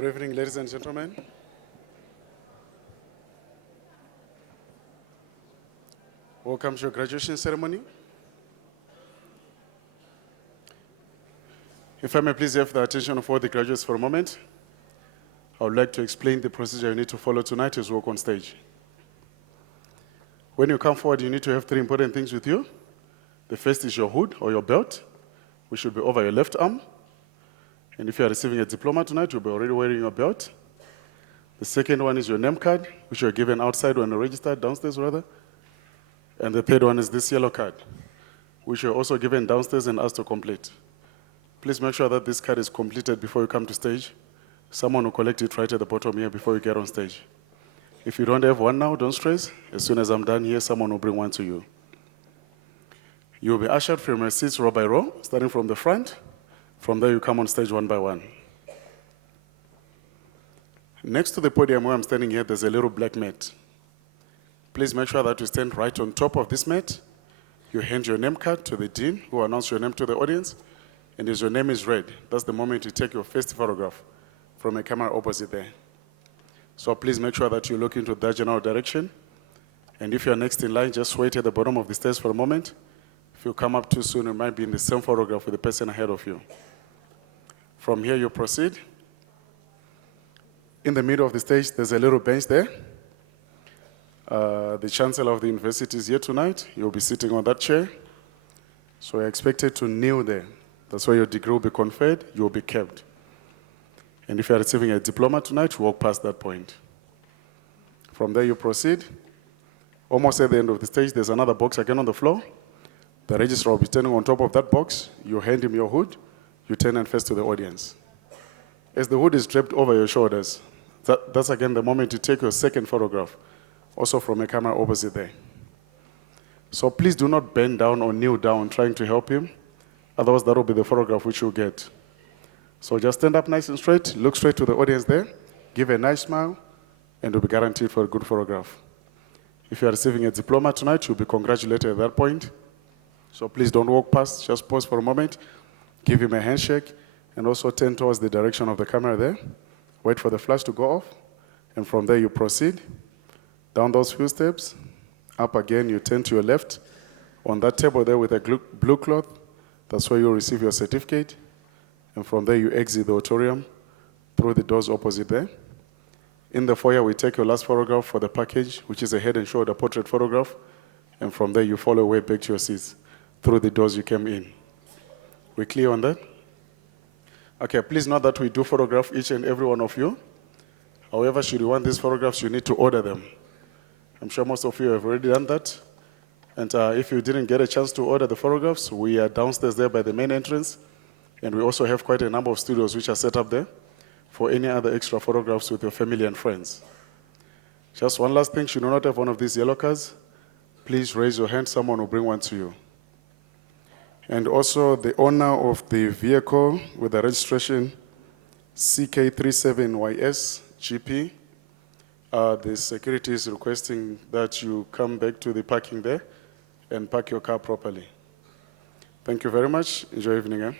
Good evening, ladies and gentlemen. Welcome to your graduation ceremony. If I may please have the attention of all the graduates for a moment, I would like to explain the procedure you need to follow tonight as you walk on stage. When you come forward, you need to have three important things with you. The first is your hood or your belt, which should be over your left arm. And if you are receiving a diploma tonight, you'll be already wearing your belt. The second one is your name card, which you're given outside when you're registered, downstairs rather. And the third one is this yellow card, which you're also given downstairs and asked to complete. Please make sure that this card is completed before you come to stage. Someone will collect it right at the bottom here before you get on stage. If you don't have one now, don't stress. As soon as I'm done here, someone will bring one to you. You'll be ushered from your seats row by row, starting from the front. From there, you come on stage one by one. Next to the podium where I'm standing here, there's a little black mat. Please make sure that you stand right on top of this mat. You hand your name card to the dean, who will announce your name to the audience. And as your name is read, that's the moment you take your first photograph from a camera opposite there. So please make sure that you look into that general direction. And if you're next in line, just wait at the bottom of the stairs for a moment. If you come up too soon, you might be in the same photograph with the person ahead of you. From here, you proceed. In the middle of the stage, there's a little bench there. The Chancellor of the University is here tonight. You'll be sitting on that chair. So you're expected to kneel there. That's where your degree will be conferred. You'll be kept. And if you're receiving a diploma tonight, you walk past that point. From there, you proceed. Almost at the end of the stage, there's another box again on the floor. The registrar will be standing on top of that box. You hand him your hood. You turn and face to the audience. As the hood is draped over your shoulders, that's again the moment you take your second photograph, also from a camera opposite there. So please do not bend down or kneel down trying to help him. Otherwise, that will be the photograph which you'll get. So just stand up nice and straight, look straight to the audience there, give a nice smile, and you'll be guaranteed for a good photograph. If you are receiving a diploma tonight, you'll be congratulated at that point. So please don't walk past, just pause for a moment, give him a handshake, and also turn towards the direction of the camera there. Wait for the flash to go off, and from there you proceed. Down those few steps, up again, you turn to your left. On that table there with a blue cloth, that's where you'll receive your certificate. And from there, you exit the auditorium through the doors opposite there. In the foyer, we take your last photograph for the package, which is a head and shoulder portrait photograph. And from there, you follow way back to your seats through the doors you came in. We clear on that? Okay, please note that we do photograph each and every one of you. However, should you want these photographs, you need to order them. I'm sure most of you have already done that. And if you didn't get a chance to order the photographs, we are downstairs there by the main entrance. And we also have quite a number of studios which are set up there for any other extra photographs with your family and friends. Just one last thing, should you not have one of these yellow cards, please raise your hand, someone will bring one to you. And also the owner of the vehicle with the registration CK37YS GP, the security is requesting that you come back to the parking there and park your car properly. Thank you very much. Enjoy your evening.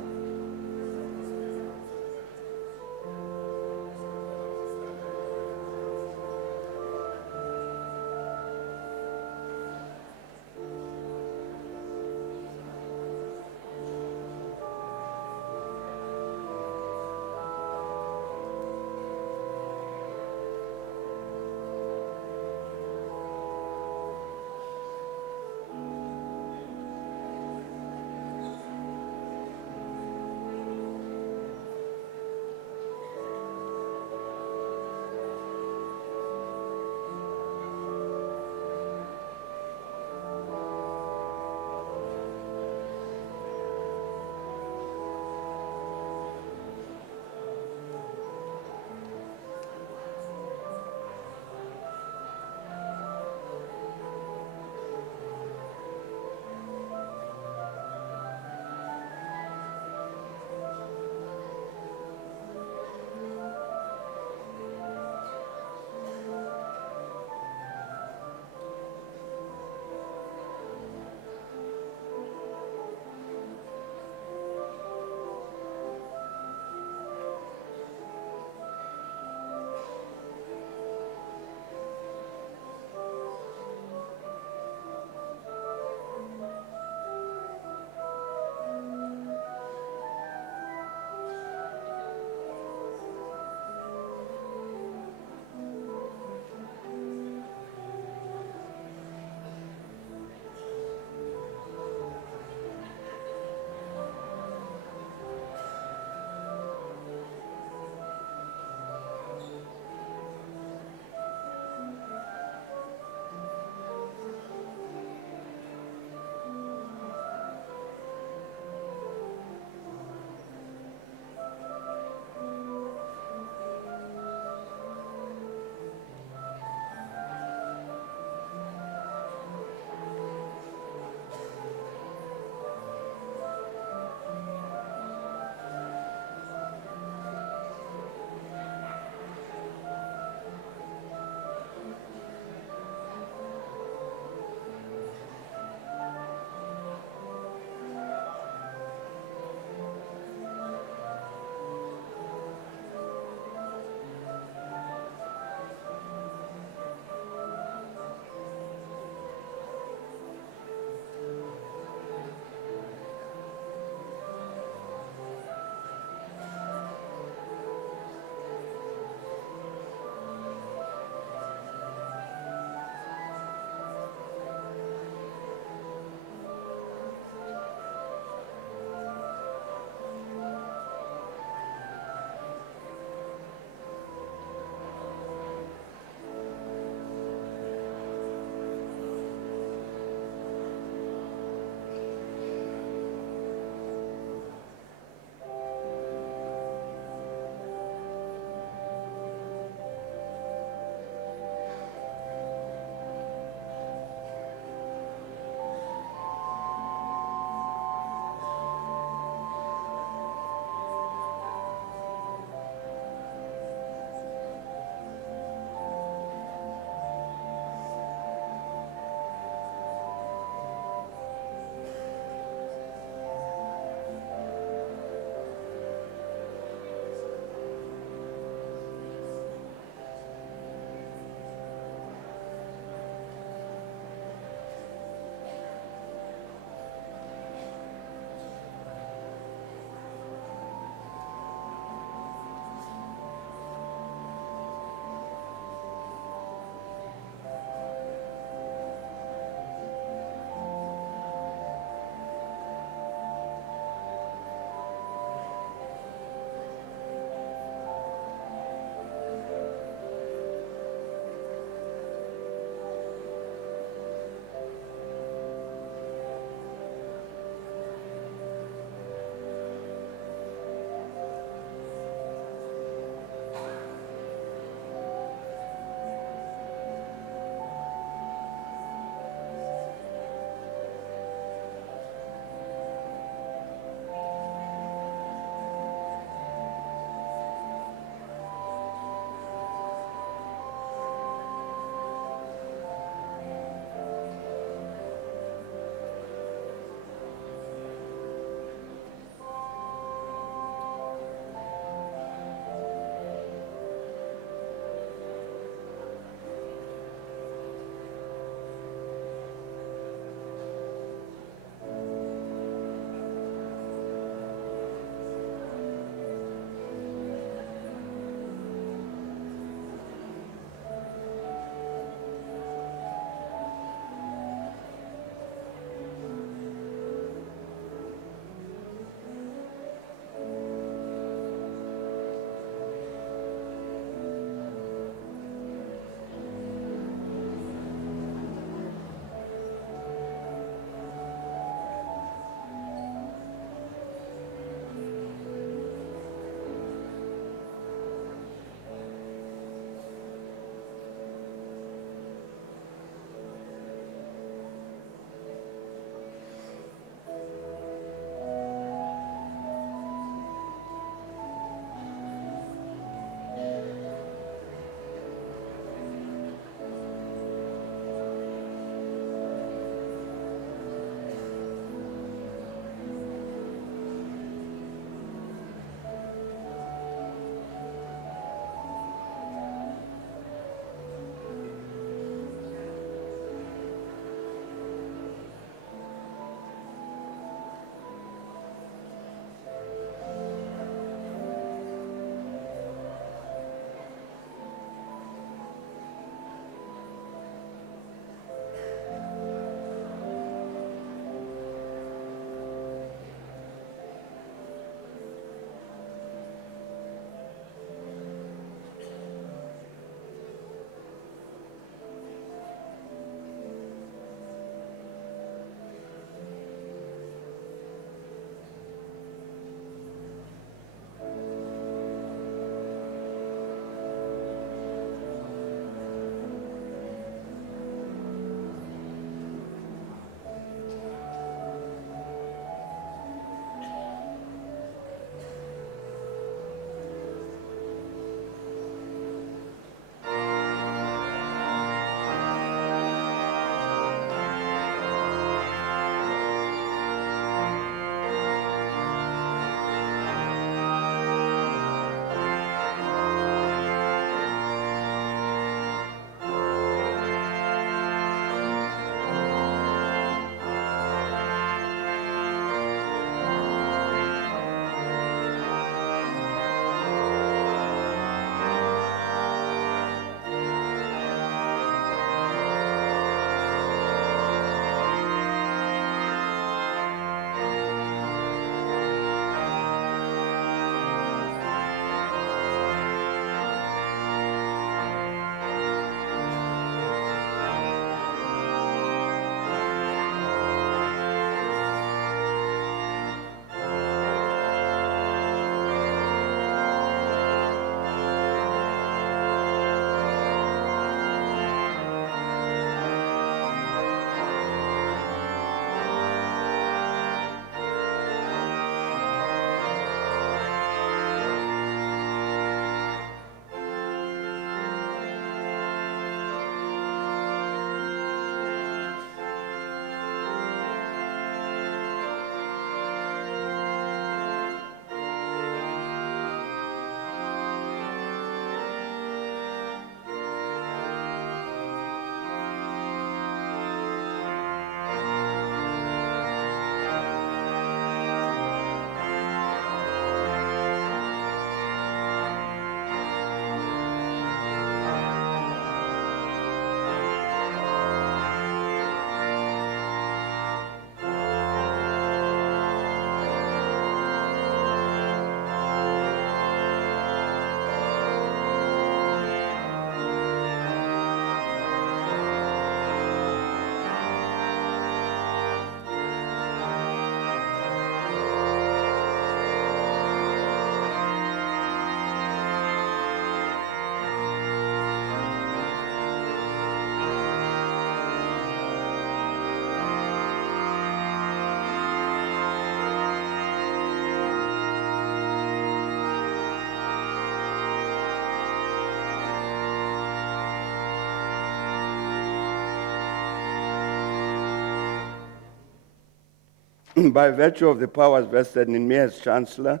By virtue of the powers vested in me as Chancellor,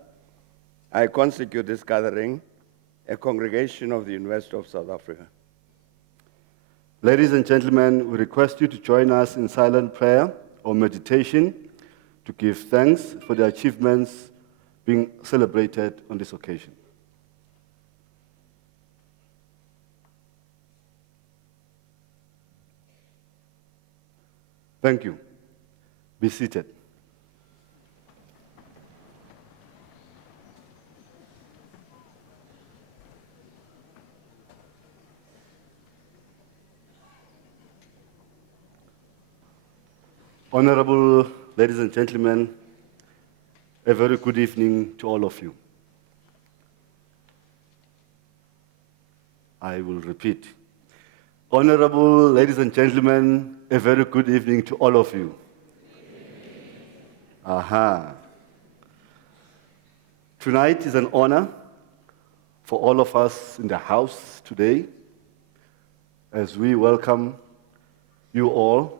I consecute this gathering a congregation of the University of South Africa. Ladies and gentlemen, we request you to join us in silent prayer or meditation to give thanks for the achievements being celebrated on this occasion. Thank you. Be seated. Honorable ladies and gentlemen, a very good evening to all of you. I will repeat. Honorable ladies and gentlemen, a very good evening to all of you. Aha. Tonight is an honor for all of us in the house today as we welcome you all,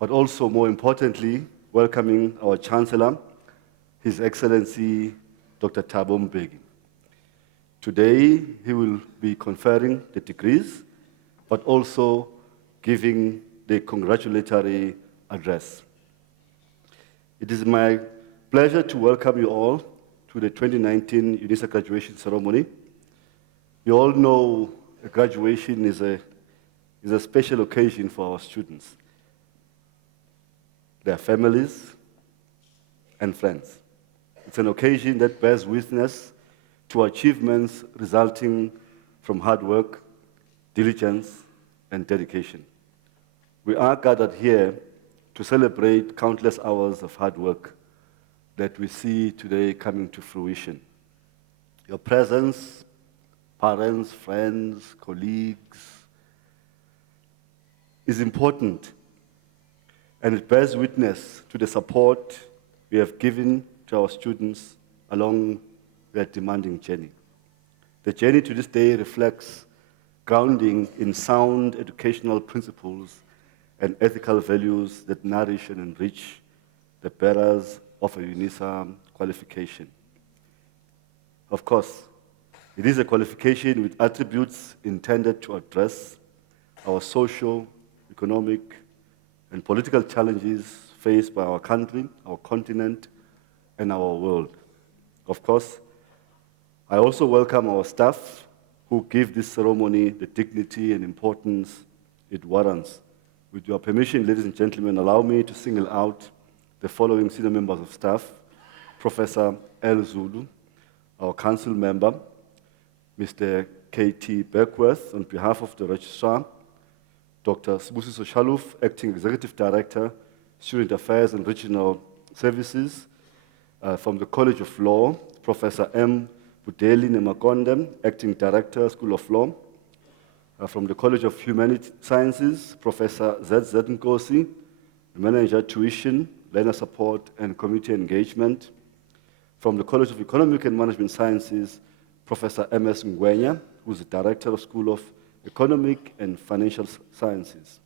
but also more importantly, welcoming our Chancellor, His Excellency Dr. Thabo Mbeki. Today, he will be conferring the degrees, but also giving the congratulatory address. It is my pleasure to welcome you all to the 2019 Unisa graduation ceremony. You all know graduation is a special occasion for our students, their families, and friends. It's an occasion that bears witness to achievements resulting from hard work, diligence, and dedication. We are gathered here to celebrate countless hours of hard work that we see today coming to fruition. Your presence, parents, friends, colleagues, is important, and it bears witness to the support we have given to our students along their demanding journey. The journey to this day reflects grounding in sound educational principles and ethical values that nourish and enrich the bearers of a Unisa qualification. Of course, it is a qualification with attributes intended to address our social, economic, and political challenges faced by our country, our continent, and our world. Of course, I also welcome our staff who give this ceremony the dignity and importance it warrants. With your permission, ladies and gentlemen, allow me to single out the following senior members of staff: Professor L. Zulu, our council member, Mr. K.T. Beckworth, on behalf of the registrar, Dr. Sibusiso Shaluf, Acting Executive Director, Student Affairs and Regional Services. From the College of Law, Professor M. Budeli Nemakonde, Acting Director, School of Law. From the College of Humanities Sciences, Professor Z. Nkosi, Manager Tuition, Learner Support and Community Engagement. From the College of Economic and Management Sciences, Professor M.S. Ngwenya, who's the Director of School of Economic and Financial Sciences.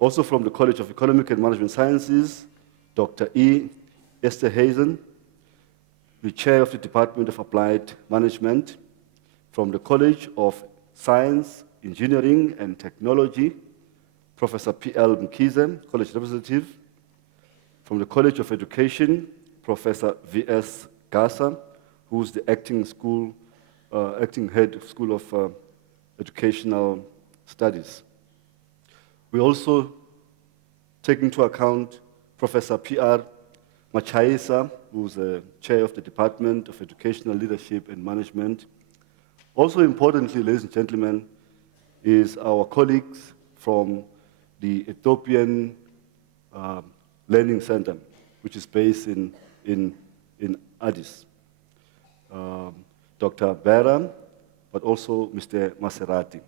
Also from the College of Economic and Management Sciences, Dr. E. Esterhazen, the Chair of the Department of Applied Management. From the College of Science, Engineering and Technology, Professor P.L. Mkize, College Representative. From the College of Education, Professor V.S. Gasa, who's the acting head of School of Educational Studies. We also take into account Professor P.R. Machaisa, who's the chair of the Department of Educational Leadership and Management. Also importantly, ladies and gentlemen, is our colleagues from the Ethiopian Learning Center, which is based in Addis. Dr. Bera, but also Mr. Maserati.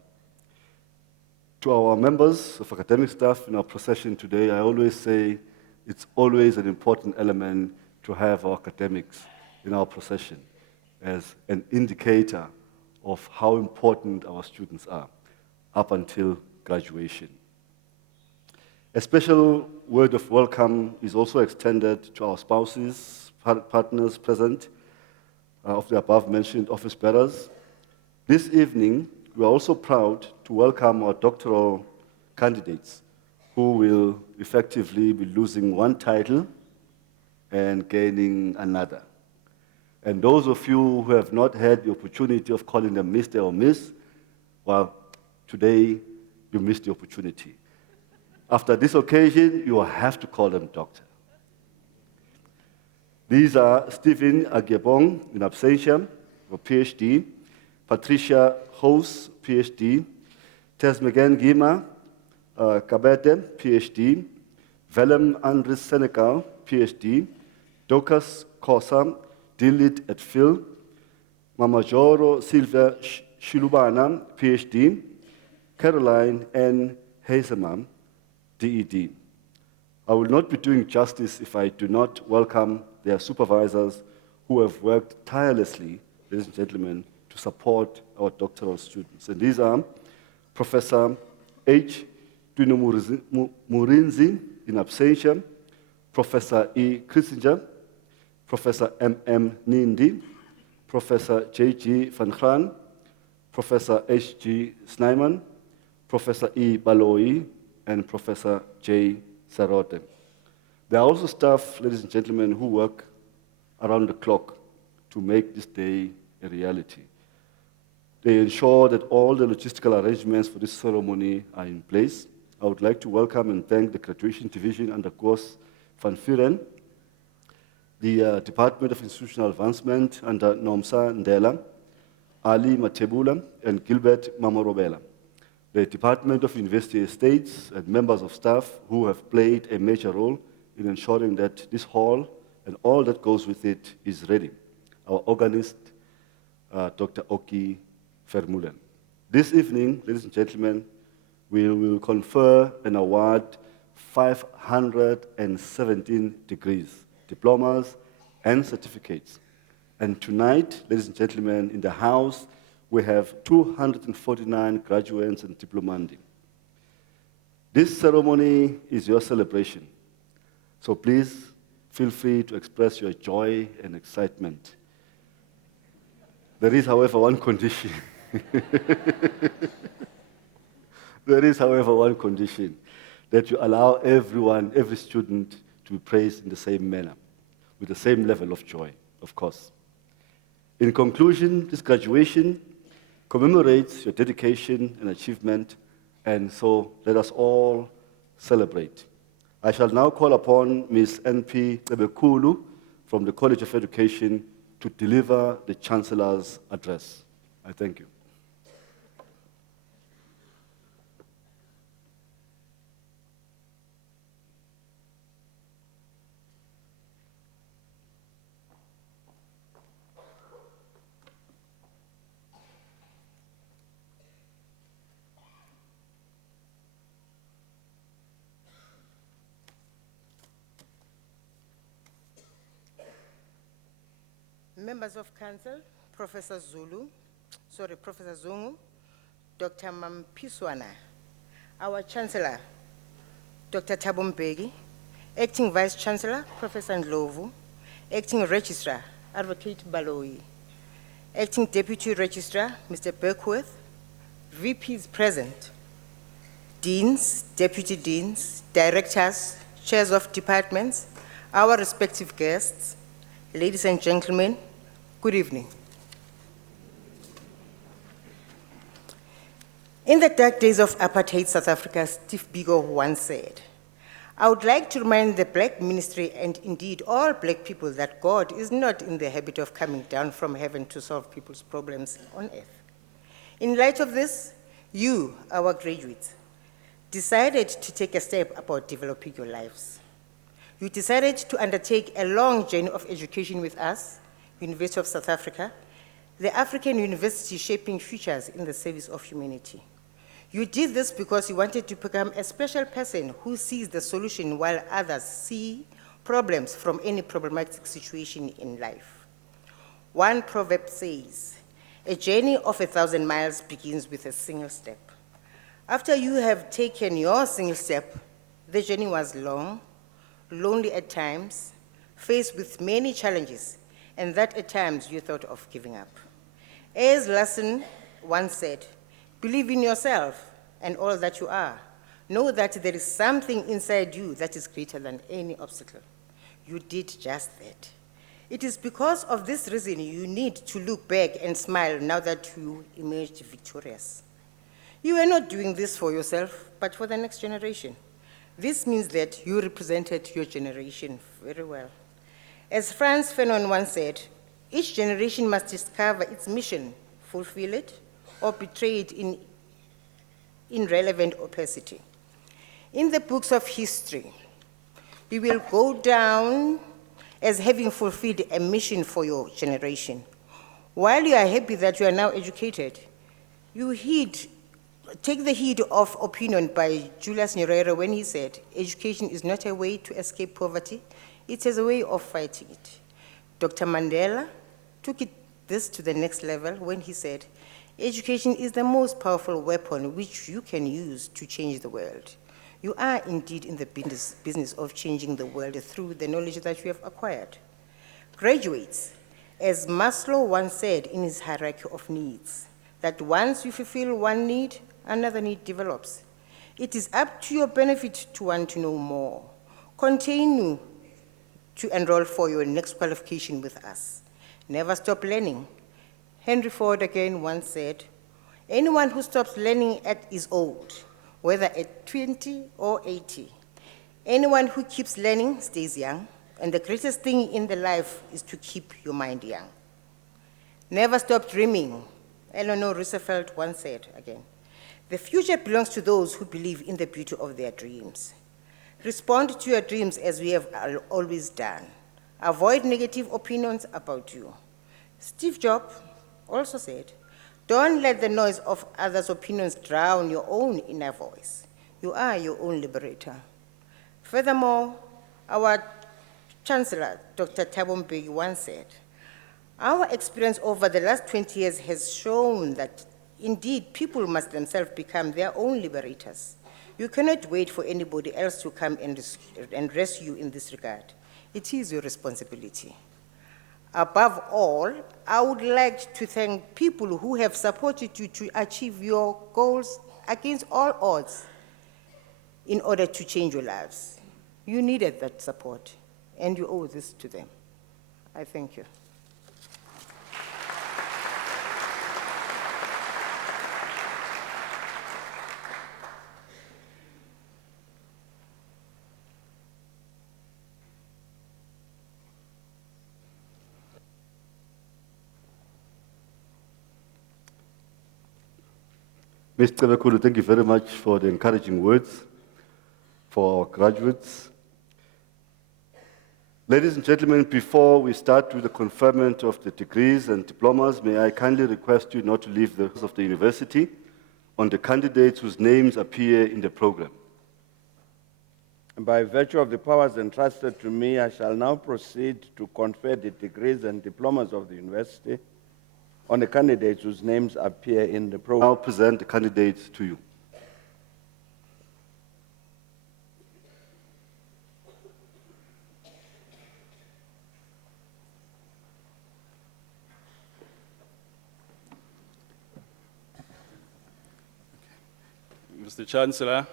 To our members of academic staff in our procession today, I always say it's always an important element to have our academics in our procession as an indicator of how important our students are up until graduation. A special word of welcome is also extended to our spouses, partners present of the above-mentioned office bearers. This evening, we are also proud to welcome our doctoral candidates who will effectively be losing one title and gaining another. And those of you who have not had the opportunity of calling them Mr. or Miss, well, today you missed the opportunity. After this occasion, you will have to call them doctor. These are Stephen Agyebong, in absentia, for PhD, Patricia Hose, PhD, Tesmegan Gima Kabete, PhD, Willem Andres Senecal, PhD, Docas Kosa, Dilit et Phil, Mamajoro Silvia Shilubana, PhD, Caroline N. Hazeman, DED. I will not be doing justice if I do not welcome their supervisors who have worked tirelessly, ladies and gentlemen, to support our doctoral students. And these are Professor H. Duno Murinzi, in absentia, Professor E. Kissinger, Professor M.M. Nindi, Professor J.G. Van Graan, Professor H.G. Snyman, Professor E. Baloi, and Professor J. Sarote. There are also staff, ladies and gentlemen, who work around the clock to make this day a reality. They ensure that all the logistical arrangements for this ceremony are in place. I would like to welcome and thank the Graduation Division under Koos van Vuren, the Department of Institutional Advancement under Nomsa Ndela, Ali Matebula, and Gilbert Mamorobela, the Department of University Estates, and members of staff who have played a major role in ensuring that this hall and all that goes with it is ready. Our organist, Dr. Oki Vermeulen. This evening, ladies and gentlemen, we will confer and award 517 degrees, diplomas, and certificates. And tonight, ladies and gentlemen, in the house, we have 249 graduates and diplomandi. This ceremony is your celebration, so please feel free to express your joy and excitement. There is, however, one condition. There is, however, one condition, that you allow everyone, every student, to be praised in the same manner, with the same level of joy, of course. In conclusion, this graduation commemorates your dedication and achievement, and so let us all celebrate. I shall now call upon Ms. N.P. Ebekulu from the College of Education to deliver the Chancellor's address. I thank you. Members of Council, Professor Zungu, Dr. Mampiswana, our Chancellor, Dr. Thabo Mbeki, Acting Vice Chancellor, Professor Ndlovu, Acting Registrar, Advocate Baloi, Acting Deputy Registrar, Mr. Berkworth, VPs present, Deans, Deputy Deans, Directors, Chairs of Departments, our respective guests, ladies and gentlemen, good evening. In the dark days of apartheid South Africa, Steve Biko once said, I would like to remind the Black ministry and indeed all Black people that God is not in the habit of coming down from heaven to solve people's problems on earth. In light of this, you, our graduates, decided to take a step about developing your lives. You decided to undertake a long journey of education with us, University of South Africa, the African University shaping futures in the service of humanity. You did this because you wanted to become a special person who sees the solution while others see problems from any problematic situation in life. One proverb says, a journey of 1,000 miles begins with a single step. After you have taken your single step, The journey was long, lonely at times, faced with many challenges, and that at times you thought of giving up. As Larson once said, believe in yourself and all that you are. Know that there is something inside you that is greater than any obstacle. You did just that. It is because of this reason you need to look back and smile now that you emerged victorious. You were not doing this for yourself, but for the next generation. This means that you represented your generation very well. As Franz Fanon once said, each generation must discover its mission, fulfill it, or betray it in irrelevant opacity. In the books of history, you will go down as having fulfilled a mission for your generation. While you are happy that you are now educated, take the heed of opinion by Julius Nyerere when he said, education is not a way to escape poverty, it is a way of fighting it. Dr. Mandela took this to the next level when he said, education is the most powerful weapon which you can use to change the world. You are indeed in the business of changing the world through the knowledge that you have acquired. Graduates, as Maslow once said in his hierarchy of needs, that once you fulfill one need, another need develops. It is up to your benefit to want to know more. Continue to enroll for your next qualification with us. Never stop learning. Henry Ford again once said, anyone who stops learning is old, whether at 20 or 80. Anyone who keeps learning stays young, and the greatest thing in the life is to keep your mind young. Never stop dreaming. Eleanor Roosevelt once said again, the future belongs to those who believe in the beauty of their dreams. Respond to your dreams as we have always done. Avoid negative opinions about you. Steve Jobs also said, don't let the noise of others' opinions drown your own inner voice. You are your own liberator. Furthermore, our Chancellor, Dr. Thabo Mbeki, once said, our experience over the last 20 years has shown that indeed people must themselves become their own liberators. You cannot wait for anybody else to come and rescue you in this regard. It is your responsibility. Above all, I would like to thank people who have supported you to achieve your goals against all odds in order to change your lives. You needed that support, and you owe this to them. I thank you. Mr. Bekulu, thank you very much for the encouraging words for our graduates. Ladies and gentlemen, before we start with the conferment of the degrees and diplomas, may I kindly request you not to leave the halls of the university on the candidates whose names appear in the program. By virtue of the powers entrusted to me, I shall now proceed to confer the degrees and diplomas of the university on the candidates whose names appear in the program. I'll present the candidates to you. Mr. Chancellor,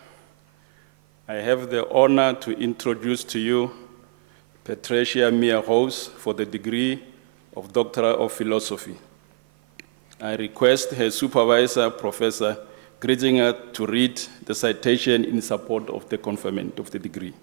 I have the honor to introduce to you Patricia Mia Rose for the degree of Doctor of Philosophy. I request her supervisor, Professor Gridzinger, to read the citation in support of the conferment of the degree.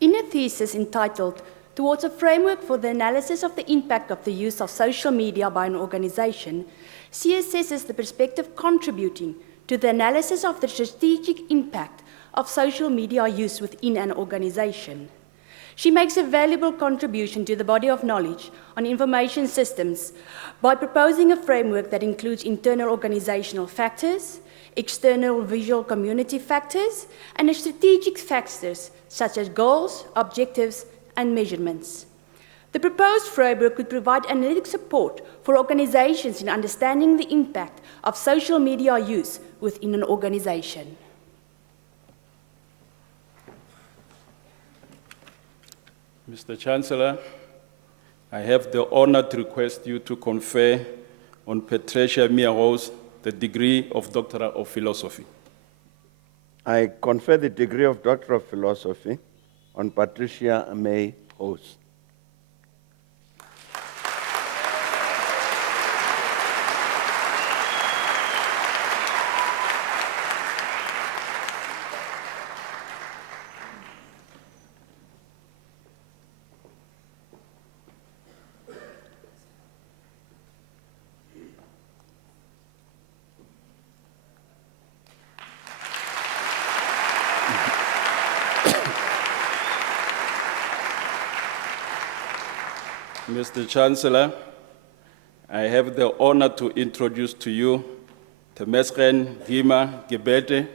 In a thesis entitled Towards a Framework for the Analysis of the Impact of the Use of Social Media by an Organization, she assesses the perspective contributing to the analysis of the strategic impact of social media use within an organization. She makes a valuable contribution to the body of knowledge on information systems by proposing a framework that includes internal organizational factors, external visual community factors, and strategic factors such as goals, objectives, and measurements. The proposed framework could provide analytic support for organizations in understanding the impact of social media use within an organization. Mr. Chancellor, I have the honor to request you to confer on Patricia Mia-Rose the degree of Doctor of Philosophy. I confer the degree of Doctor of Philosophy on Patricia May Rose. Mr. Chancellor, I have the honor to introduce to you Temesgen Gima Gebete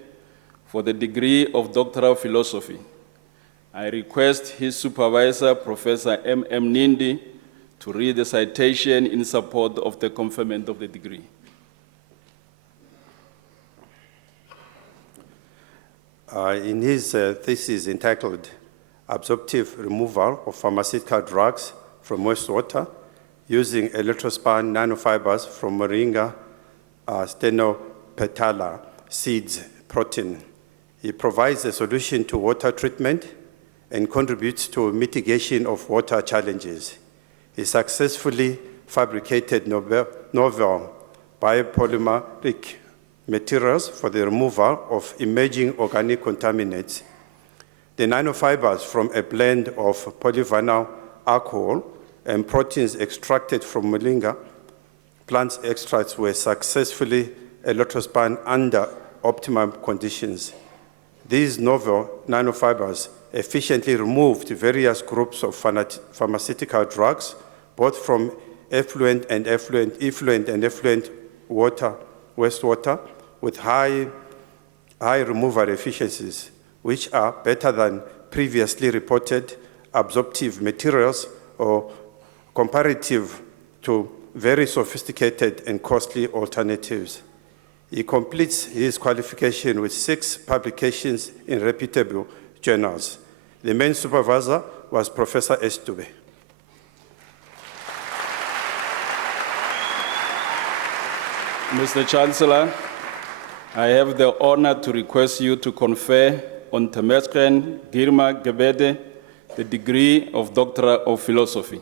for the degree of Doctor of Philosophy. I request his supervisor, Professor M.M. Nindi, to read the citation in support of the conferment of the degree. In his thesis entitled Absorptive Removal of Pharmaceutical Drugs from Wastewater using electrospan nanofibers from Moringa stenopetala seeds protein, he provides a solution to water treatment and contributes to mitigation of water challenges. He successfully fabricated novel biopolymeric materials for the removal of emerging organic contaminants. The nanofibers from a blend of polyvinyl alcohol and proteins extracted from moringa plant extracts were successfully electrospun under optimum conditions. These novel nanofibers efficiently removed various groups of pharmaceutical drugs, both from effluent and effluent wastewater, with high removal efficiencies, which are better than previously reported absorptive materials or comparative to very sophisticated and costly alternatives. He completes his qualification with 6 publications in reputable journals. The main supervisor was Professor Estube. Mr. Chancellor, I have the honor to request you to confer on Temesgen Girma Gebede the degree of Doctor of Philosophy.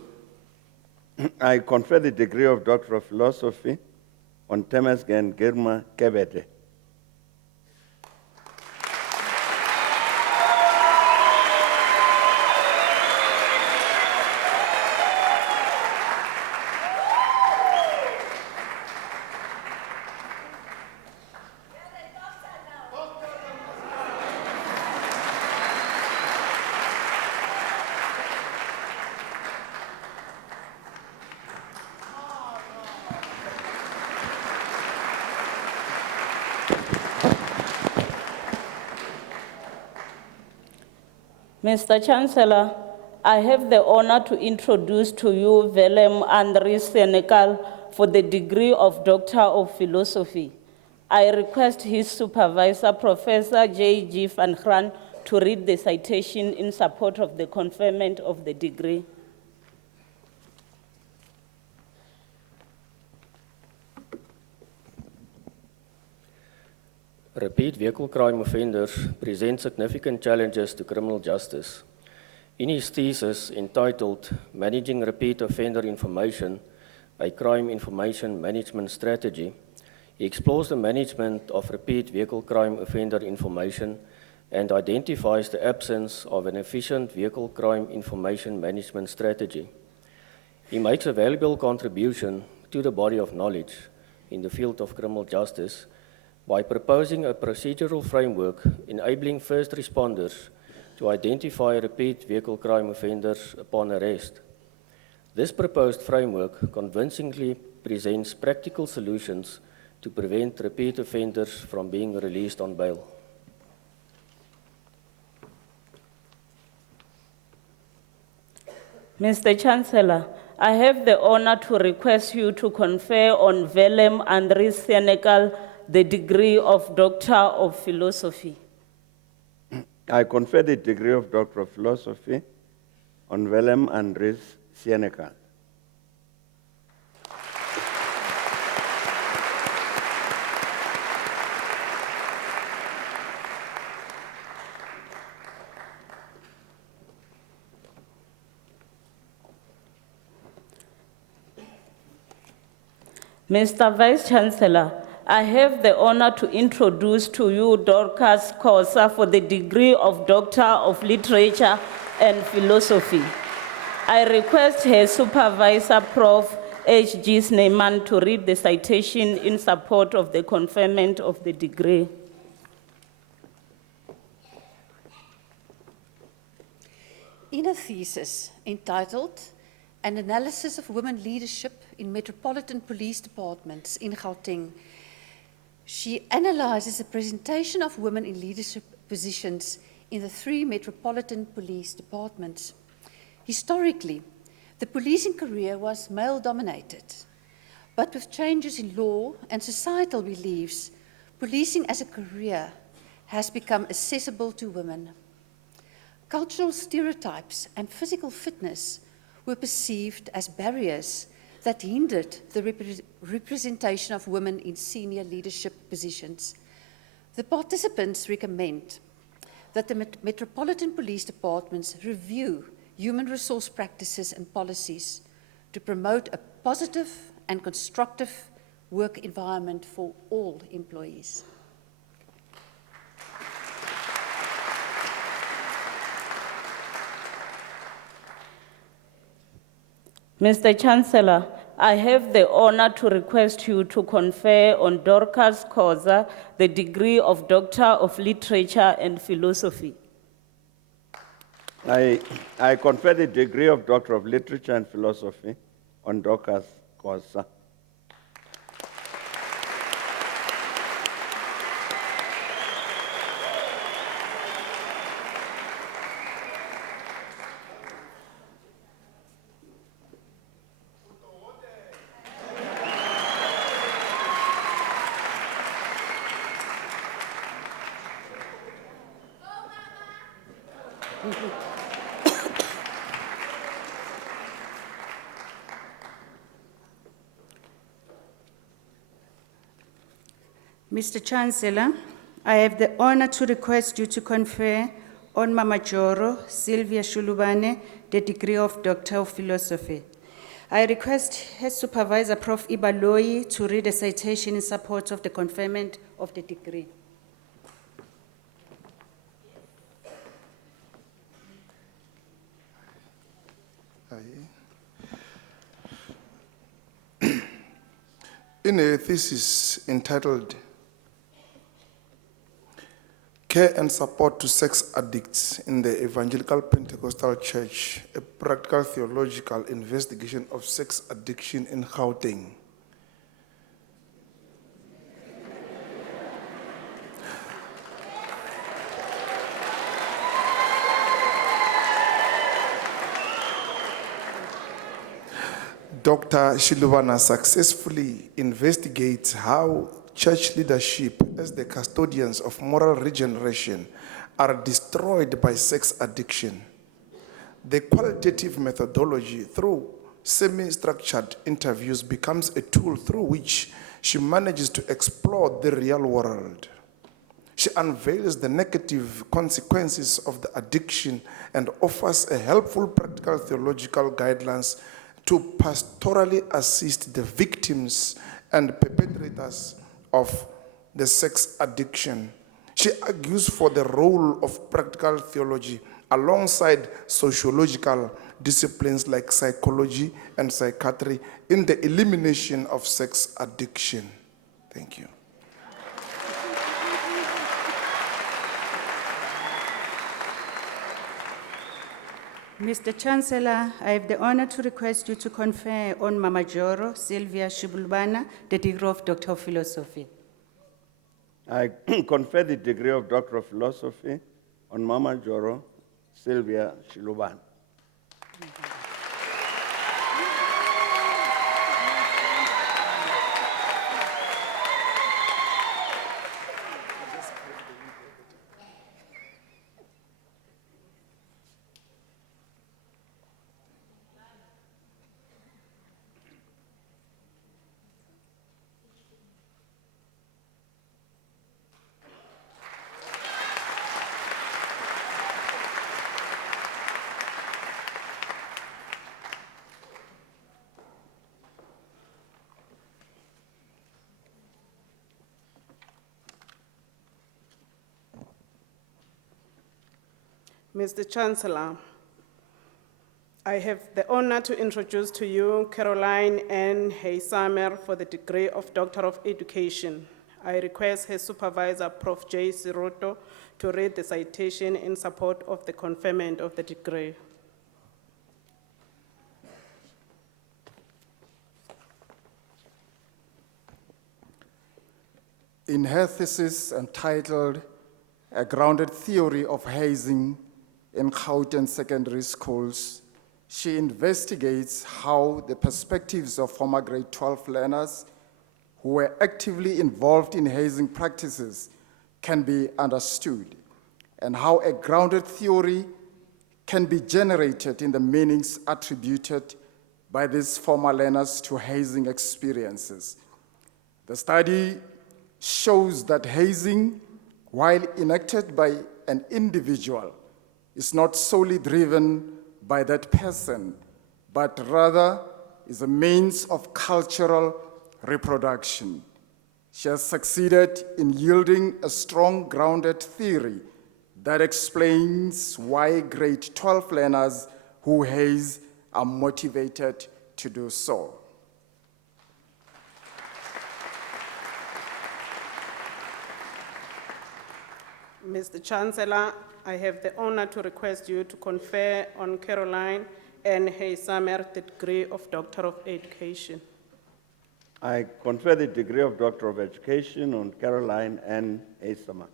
I confer the degree of Doctor of Philosophy on Temesgen Girma Gebede. Mr. Chancellor, I have the honor to introduce to you Willem Andries Senekal for the degree of Doctor of Philosophy. I request his supervisor, Professor J.G. van Graan, to read the citation in support of the conferment of the degree. Repeat vehicle crime offenders present significant challenges to criminal justice. In his thesis entitled Managing Repeat Offender Information, a Crime Information Management Strategy, he explores the management of repeat vehicle crime offender information and identifies the absence of an efficient vehicle crime information management strategy. He makes a valuable contribution to the body of knowledge in the field of criminal justice by proposing a procedural framework enabling first responders to identify repeat vehicle crime offenders upon arrest. This proposed framework convincingly presents practical solutions to prevent repeat offenders from being released on bail. Mr. Chancellor, I have the honor to request you to confer on Willem Andries Senekal the degree of Doctor of Philosophy. I confer the degree of Doctor of Philosophy on Willem Andries Senekal. Mr. Vice Chancellor, I have the honor to introduce to you Dorcas Kosa for the degree of Doctor of Literature and Philosophy. I request her supervisor, Prof. H.G. Snyman, to read the citation in support of the conferment of the degree. In a thesis entitled An Analysis of Women Leadership in Metropolitan Police Departments in Gauteng, she analyzes the presentation of women in leadership positions in the 3 metropolitan police departments. Historically, the policing career was male-dominated, but with changes in law and societal beliefs, policing as a career has become accessible to women. Cultural stereotypes and physical fitness were perceived as barriers that hindered the representation of women in senior leadership positions. The participants recommend that the Metropolitan Police Departments review human resource practices and policies to promote a positive and constructive work environment for all employees. Mr. Chancellor, I have the honor to request you to confer on Dorcas Kosa the degree of Doctor of Literature and Philosophy. I confer the degree of Doctor of Literature and Philosophy on Dorcas Kosa. Mr. Chancellor, I have the honor to request you to confer on Mama Joro Sylvia Shulubane the degree of Doctor of Philosophy. I request her supervisor, Prof. Ibaloi, to read a citation in support of the conferment of the degree. In a thesis entitled Care and Support to Sex Addicts in the Evangelical Pentecostal Church, a practical theological investigation of sex addiction in Gauteng, Dr. Shilubana successfully investigates how church leadership, as the custodians of moral regeneration, are destroyed by sex addiction. The qualitative methodology through semi-structured interviews becomes a tool through which she manages to explore the real world. She unveils the negative consequences of the addiction and offers a helpful practical theological guidelines to pastorally assist the victims and perpetrators of the sex addiction. She argues for the role of practical theology alongside sociological disciplines like psychology and psychiatry in the elimination of sex addiction. Thank you. Mr. Chancellor, I have the honor to request you to confer on Mama Joro Sylvia Shibulbana the degree of Doctor of Philosophy. I confer the degree of Doctor of Philosophy on Mama Joro Sylvia Shilubana. Mr. Chancellor, I have the honor to introduce to you Caroline N. Haysamer for the degree of Doctor of Education. I request her supervisor, Prof. J. Siroto, to read the citation in support of the conferment of the degree. In her thesis entitled A Grounded Theory of Hazing in Gauteng Secondary Schools, she investigates how the perspectives of former grade 12 learners who were actively involved in hazing practices can be understood, and how a grounded theory can be generated in the meanings attributed by these former learners to hazing experiences. The study shows that hazing, while enacted by an individual, is not solely driven by that person, but rather is a means of cultural reproduction. She has succeeded in yielding a strong grounded theory that explains why grade 12 learners who haze are motivated to do so. Mr. Chancellor, I have the honor to request you to confer on Caroline N. Haysamer the degree of Doctor of Education. I confer the degree of Doctor of Education on Caroline N. Haysamer.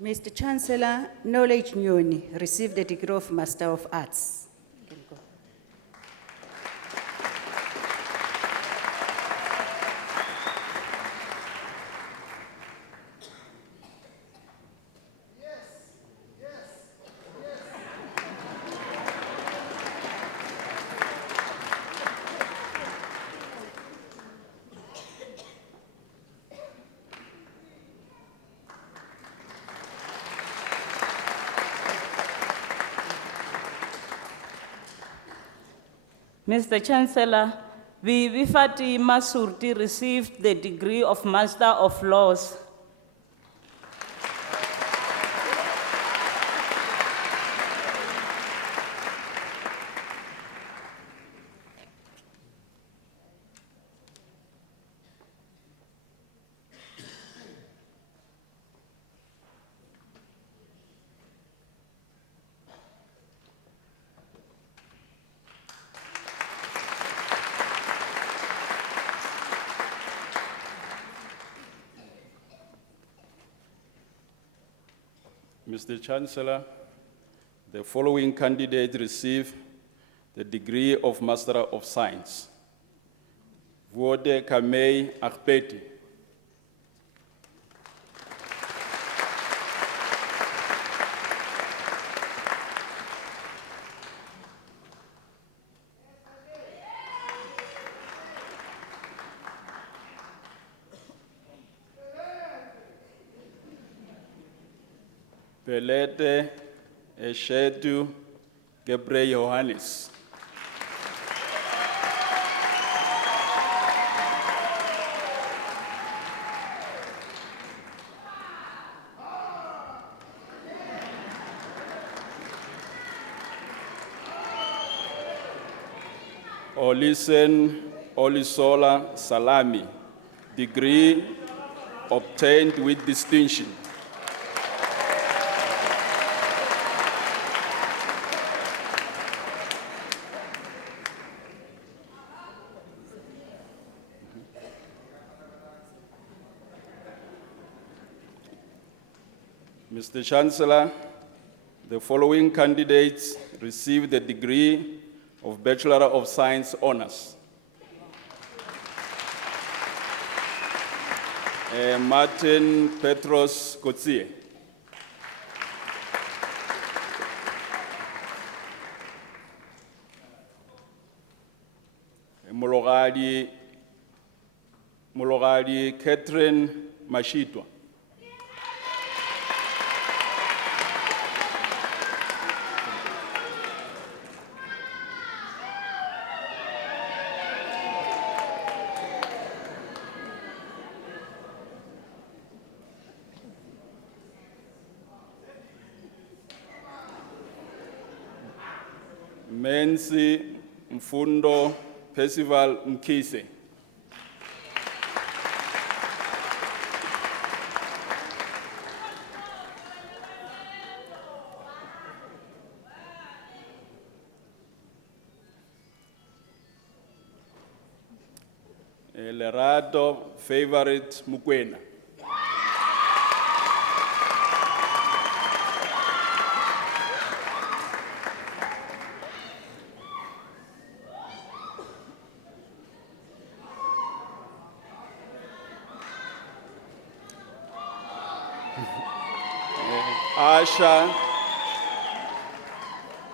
Mr. Chancellor, Knowledge Nyoni received the degree of Master of Arts. You can go. Mr. Chancellor, Vivi Fatima Surti received the degree of Master of Laws. Mr. Chancellor, the following candidates receive the degree of Master of Science. Vuode Kamei Akpeti. Pelete Eshetu Gebre Johannes. Olisen Olisola Salami, degree obtained with distinction. Mr. Chancellor, the following candidates received the degree of Bachelor of Science Honors. Martin Petros Kotsie. Mologadi Catherine Mashitwa. Mensi Mfundo Percival Mkise. Lerato Favorite Mukwena.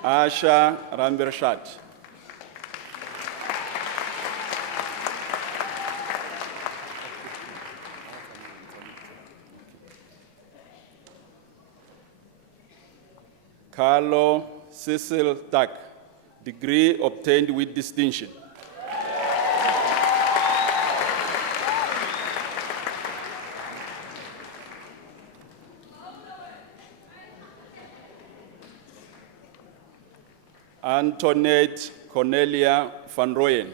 Asha Rambershat. Carlo Cecil Tuck, degree obtained with distinction. Antoinette Cornelia van Rooyen.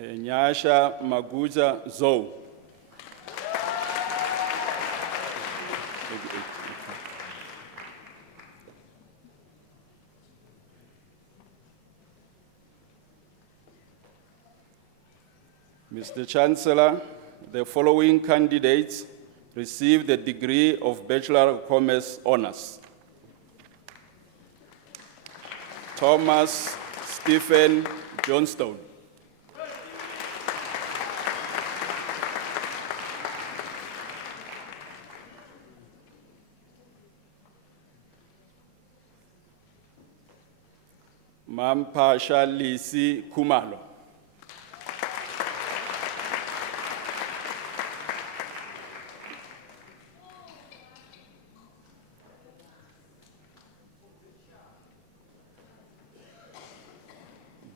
Nyasha Maguza Zou. Mr. Chancellor, the following candidates received the degree of Bachelor of Commerce Honors. Thomas Stephen Johnstone. Mampasha Lisi Kumalo.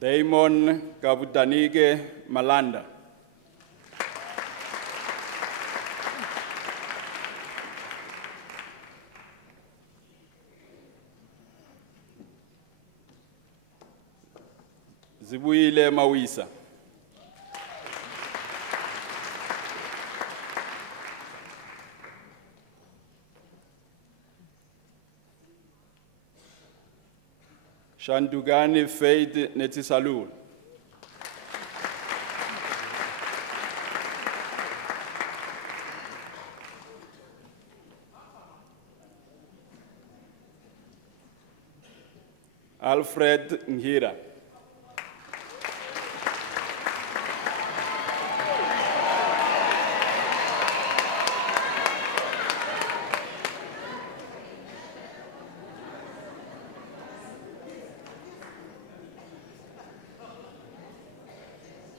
Damon Kabutanige Malanda. Zibuyile Mawisa. Shandugani Faith Netisalul. Alfred Ngira.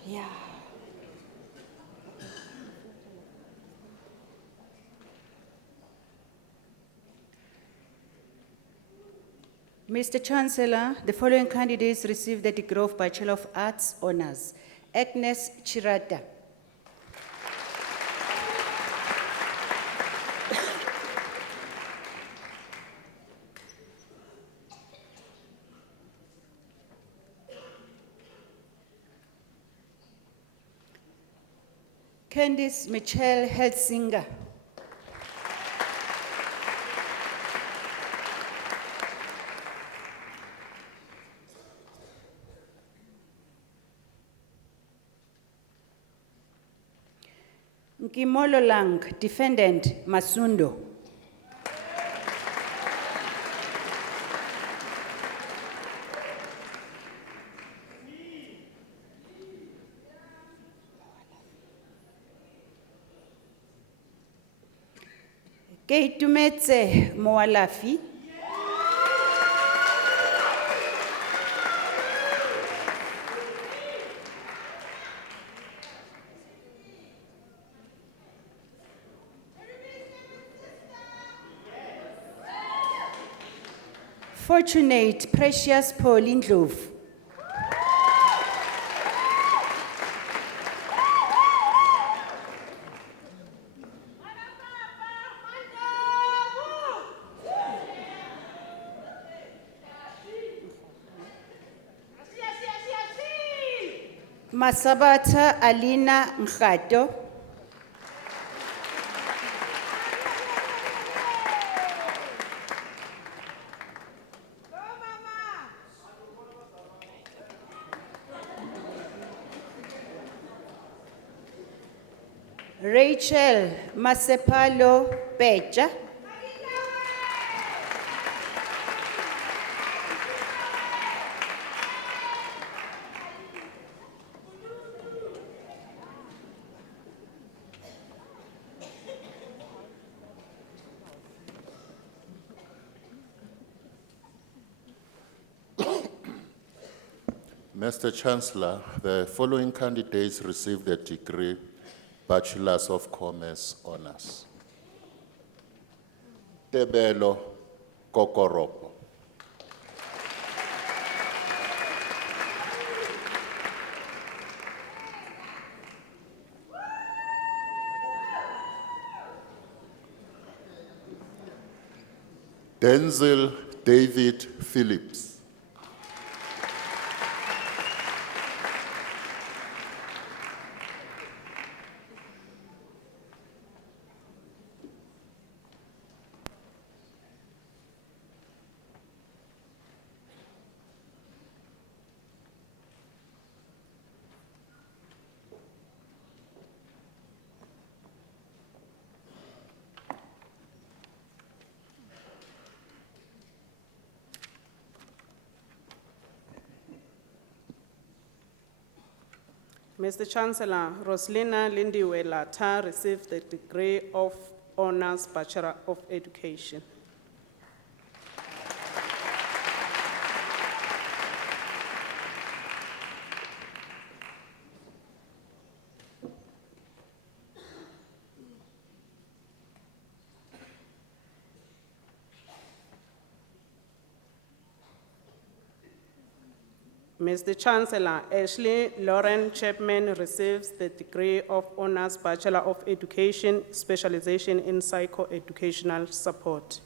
Yeah. Mr. Chancellor, the following candidates received the degree of Bachelor of Arts Honors. Agnes Chirata. Candice Michelle Helsinger. Nkimolo Lang, defendant Masundo. Ke itumetse Moalafi. Fortunate Precious Pauline Ndlovu. Masabata Alina Mkhato. Rachel Masepalo Pecha. Mr. Chancellor, the following candidates received the degree Bachelors of Commerce Honours. Tebelo Kokoropo. Denzel David Phillips. Mr. Chancellor, Roslina Lindiwe Lata received the degree of Honours Bachelor of Education. Mr. Chancellor, Ashley Lauren Chapman receives the degree of Honours Bachelor of Education, specialization in psycho-educational support.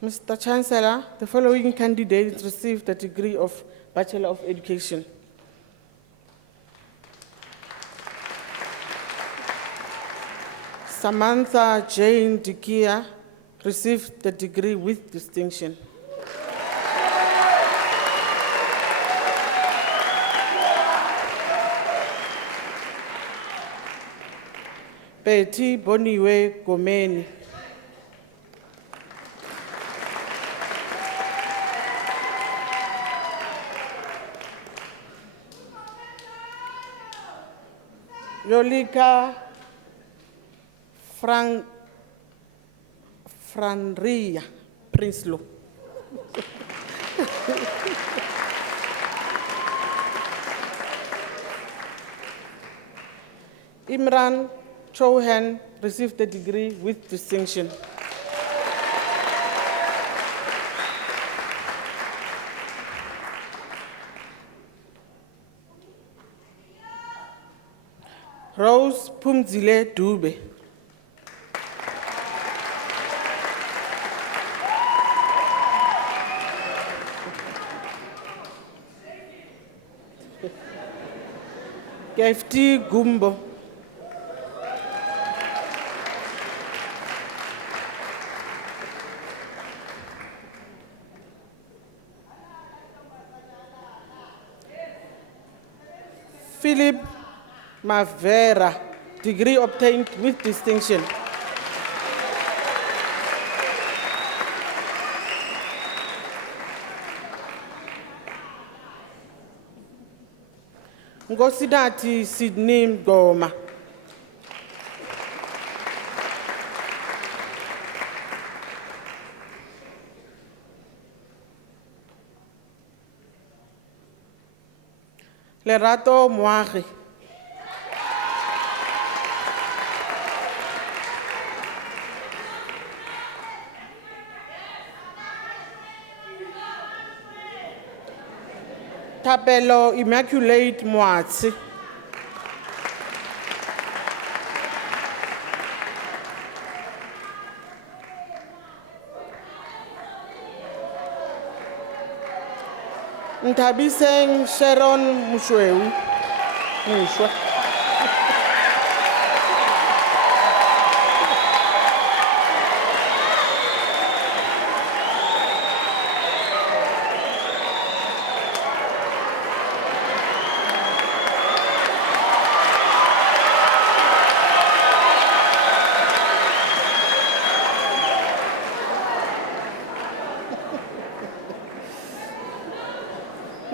Mr. Chancellor, the following candidates received the degree of Bachelor of Education. Samantha Jane Dikia received the degree with distinction. Betty Boniwe Gomeni. Yolika Franria Prinsloo. Imran Chauhan received the degree with distinction. Rose Pumzile Dube. Kefti Gumbo. Philip Mavera, degree obtained with distinction. Ngosidati Sydney Goma. Lerato Moagi. Tapelo Immaculate Moatsi. Ntabiseng Sharon Mushweu. Mushwa.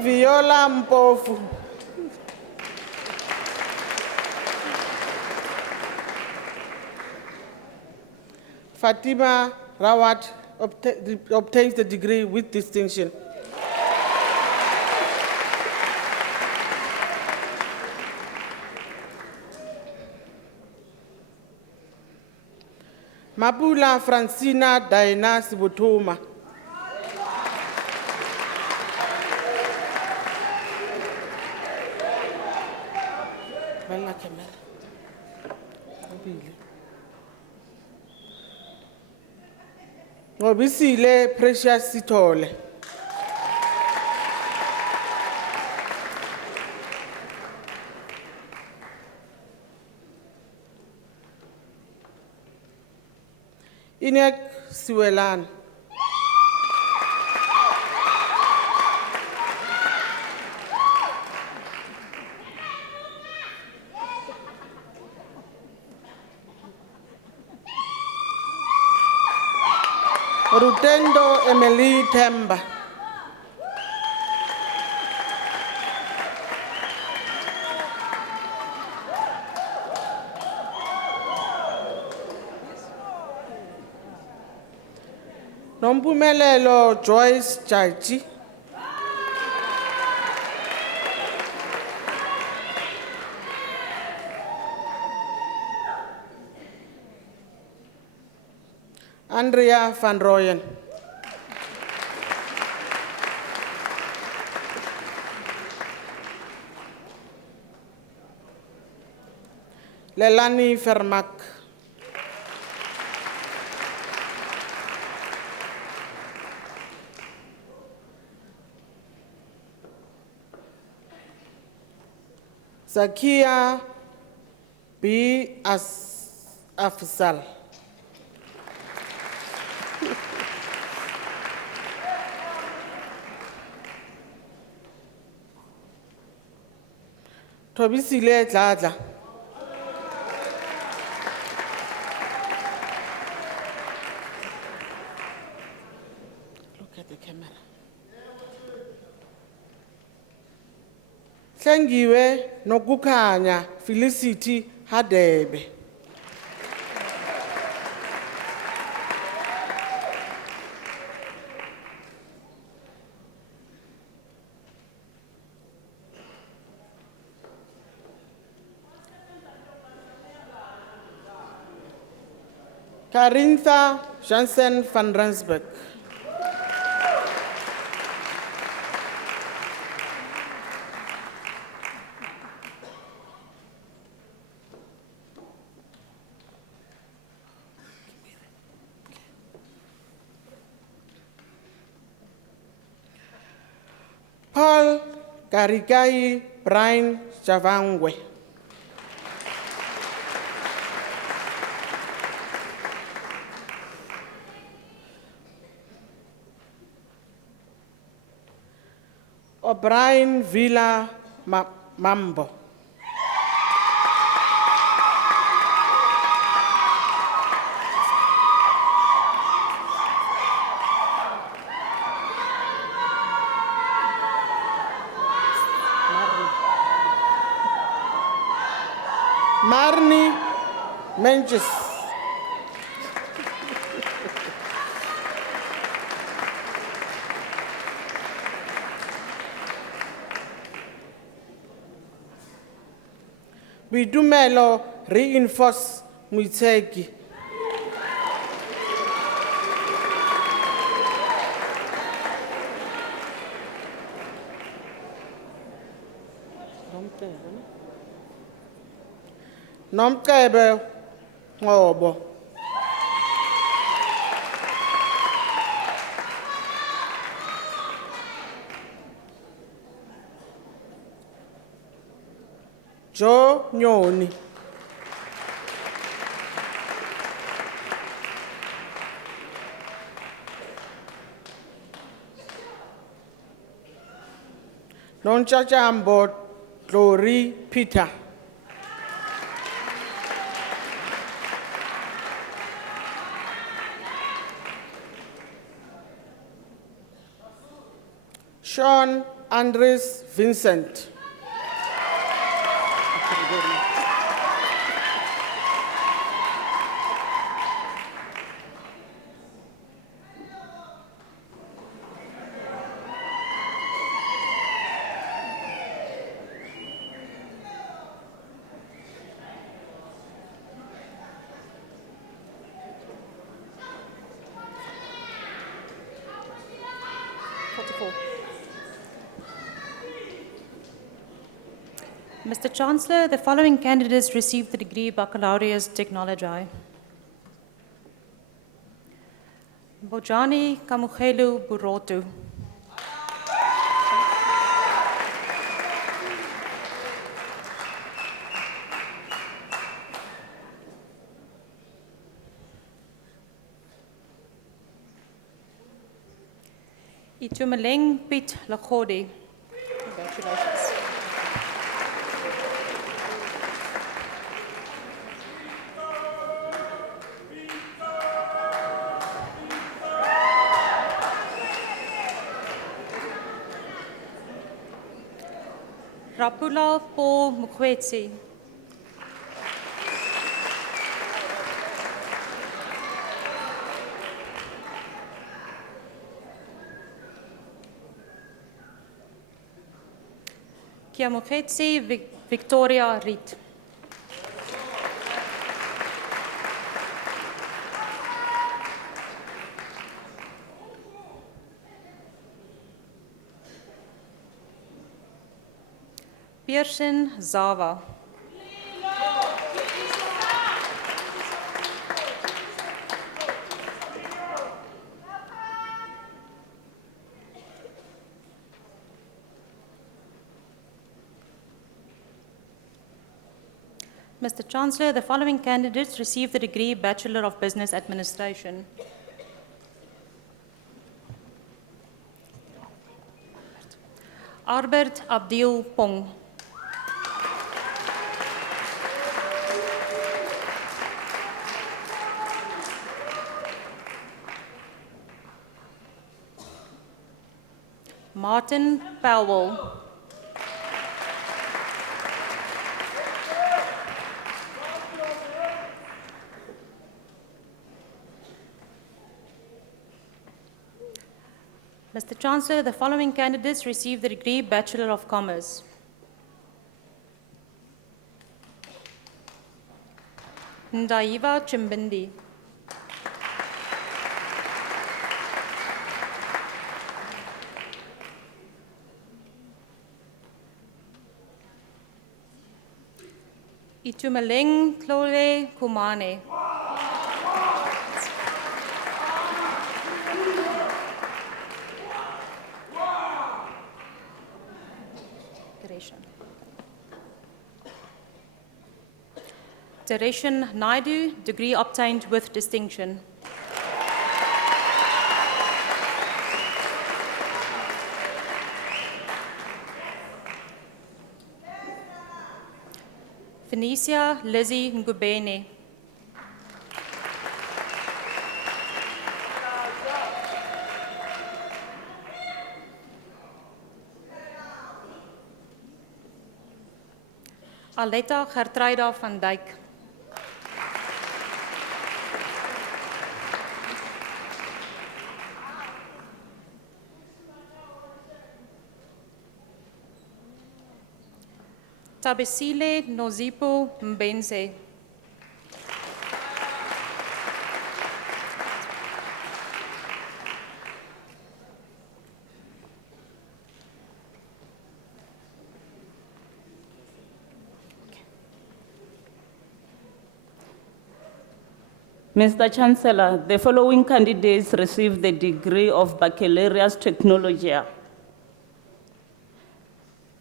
Viola Mpofu. Fatima Rawat obtains the degree with distinction. Mapula Francina Diana Sibutuma. Ngobisile Precious Sithole. Inek Siwelan. Rutendo Emily Temba. Nompumelelo Joyce Chachi. Andrea van Rooyen. Lelani Vermaak. Zakia B. Afzal. Tobisile Dladla. Look at the camera. Thangiwe Nokukanya Felicity Hadebe. Carintha Jansen van Rensburg. Paul Karikai Brian Javangwe. O'Brien Villa Mambo. Marnie Menges. Bidumelo reinforce Muitegi. Nomkebe Ngobo. Joe Nyoni. Nonchachambo Glory Peter. Sean Andres Vincent. Mr. Chancellor, the following candidates received the degree Baccalaureus Technology. Bojani Kamukhelu Burotu. Itumeleng Piet Lagodi. Congratulations. Rapula Paul Mukwetsi. Kiamukhetsi Victoria Riet. Pearson Zava. Mr. Chancellor, the following candidates received the degree Bachelor of Business Administration. Arbert Abdil Pong. Martin Powell. Mr. Chancellor, the following candidates received the degree Bachelor of Commerce. Ndaiva Chimbindi. Itumeleng Tlole Kumane. Declaration. Declaration Naidu, degree obtained with distinction. Phoenicia Lizzie Ngubene. Aletta Gertruida van Dijk. Tabesile Nozipo Mbenze. Mr. Chancellor, the following candidates received the degree of Baccalaureate Technologia.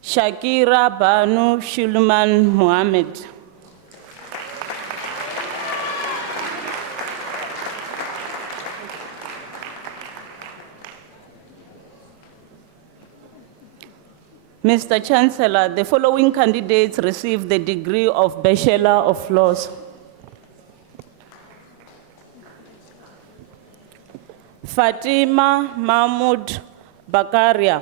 Shakira Banu Shulman Mohammed. Mr. Chancellor, the following candidates received the degree of Bachelor of Laws. Fatima Mahmoud Bakaria.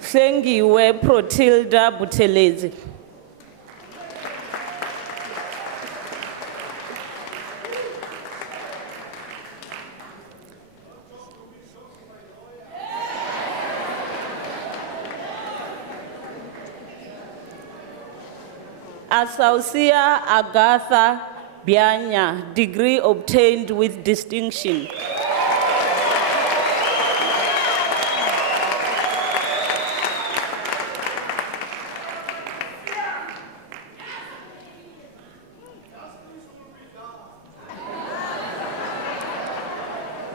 Sengiwe Protilda Butelezi. Asausia Agatha Bianya, degree obtained with distinction.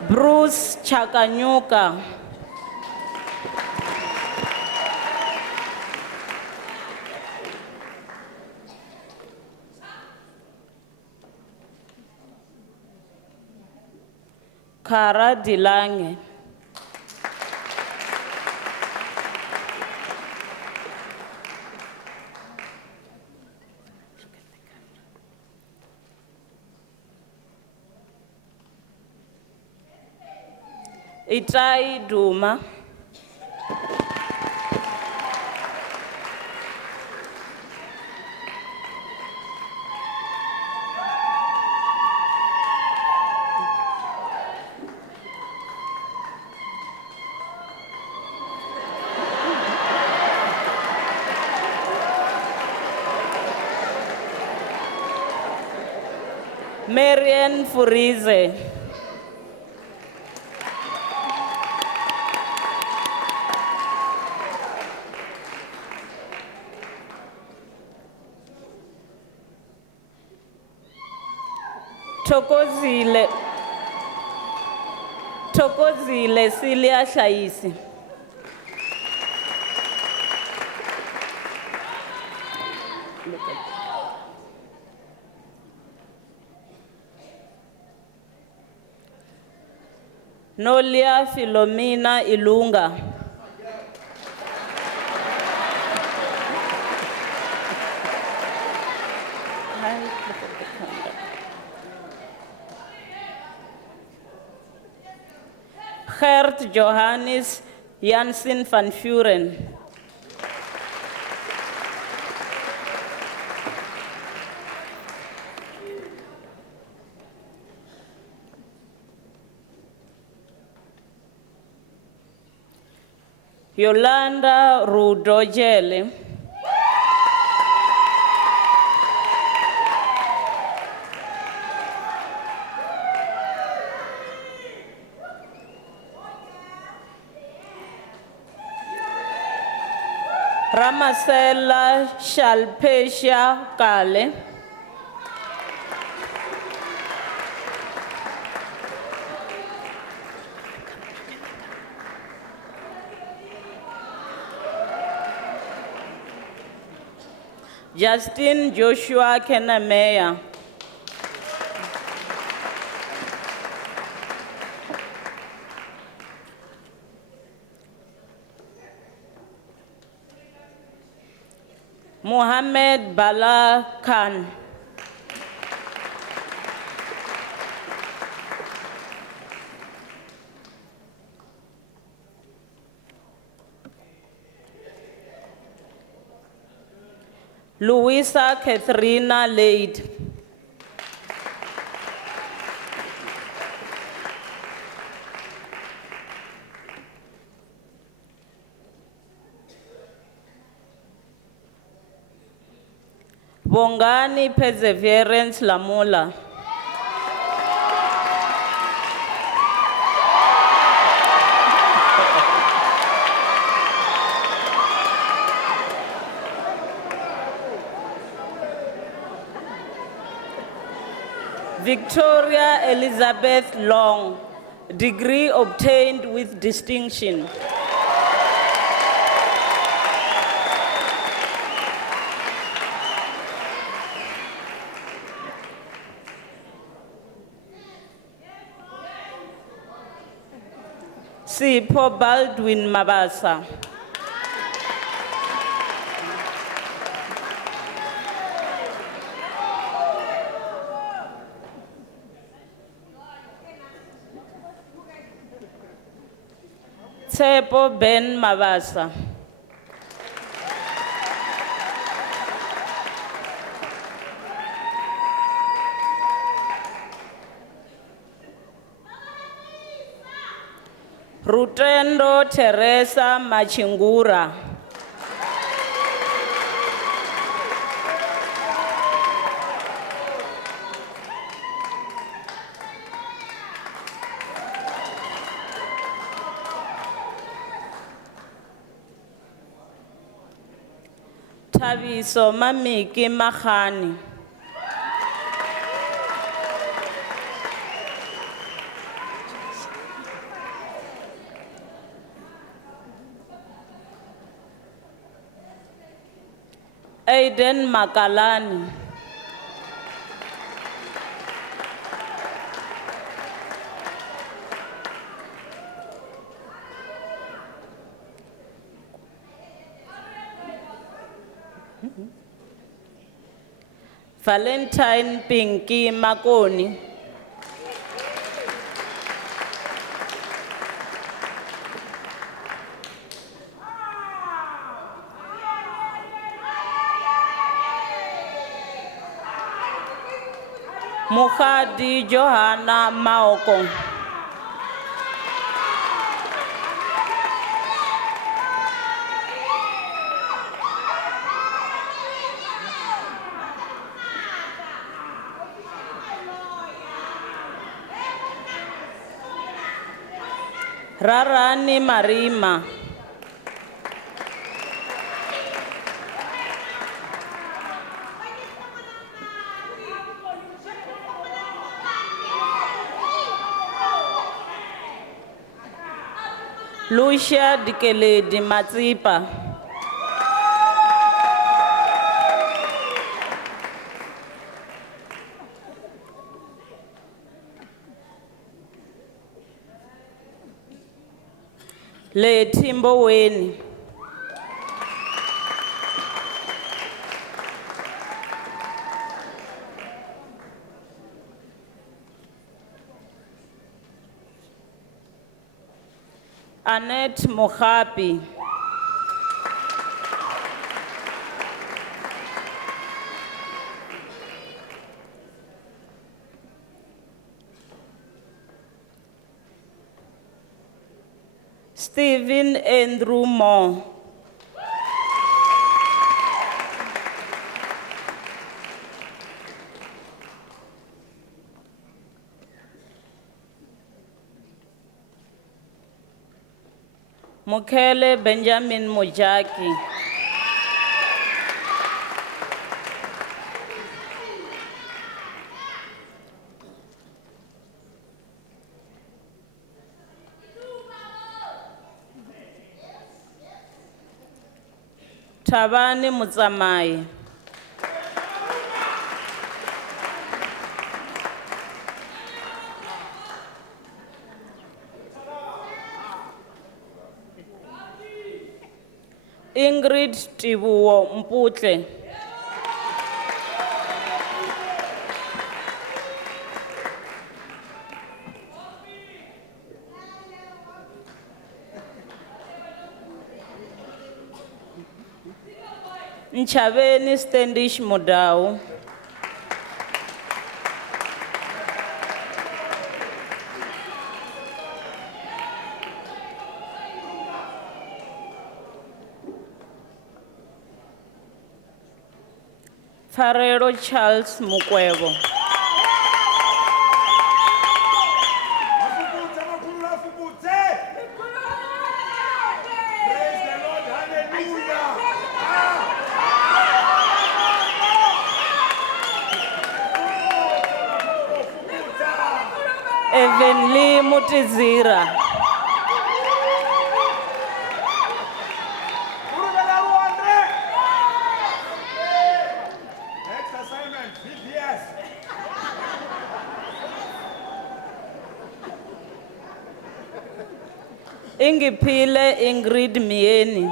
Bruce Chakanyuka. Kara Dilange. Itai Duma. Marian Furize. Tokozile Celia Shaisi. Nolia Philomena Ilunga. Gert Johannes Jansen van Vuren. Yolanda Rudojele. Ramasela Shalpesha Kale. Justin Joshua Kenameya. Mohammed Bala Khan. Louisa Katharina Leid. Bongani Perseverance Lamola. Victoria Elizabeth Long, degree obtained with distinction. Sipho Baldwin Mabasa. Tsepo Ben Mabasa. Rutendo Teresa Machingura. Tabiso Mamiki Mahani. Aiden Makalani. Valentine Pinky Makoni. Mukhadi Johanna Maoko. Rarani Marima. Lucia Dikeledi Matsipa. Le Timbo Weni. Annette Mohapi. Stephen Andrew Moore. Mukele Benjamin Mojaki. Tabani Mutsamai. Ingrid Tibuo Mputle. Nchabeni Standish Modau. Farero Charles Mukwebo. Evenly Mutizira. Next assignment, VPS. Ingipile Ingrid Mieni.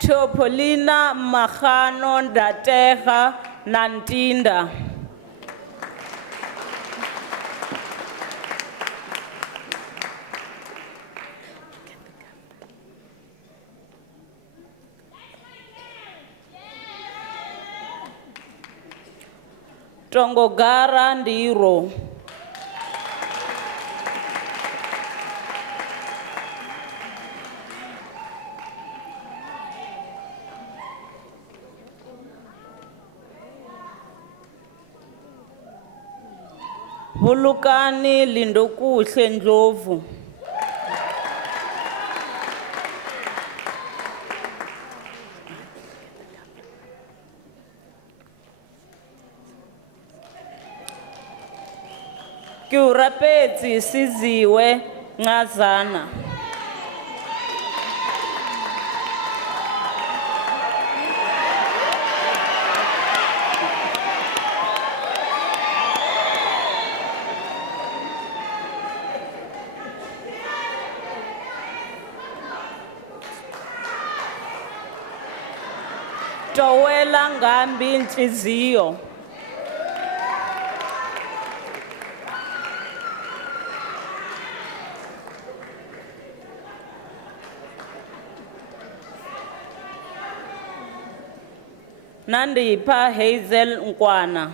Topolina Mahano Dateha Nantinda. Tongogara Ndiro. Vulukani Lindokuhle Ndlovu. Kiurapetsi Siziwe Ngazana. Towela Ngambi Nhliziyo. Nandipha Hazel Nkwana.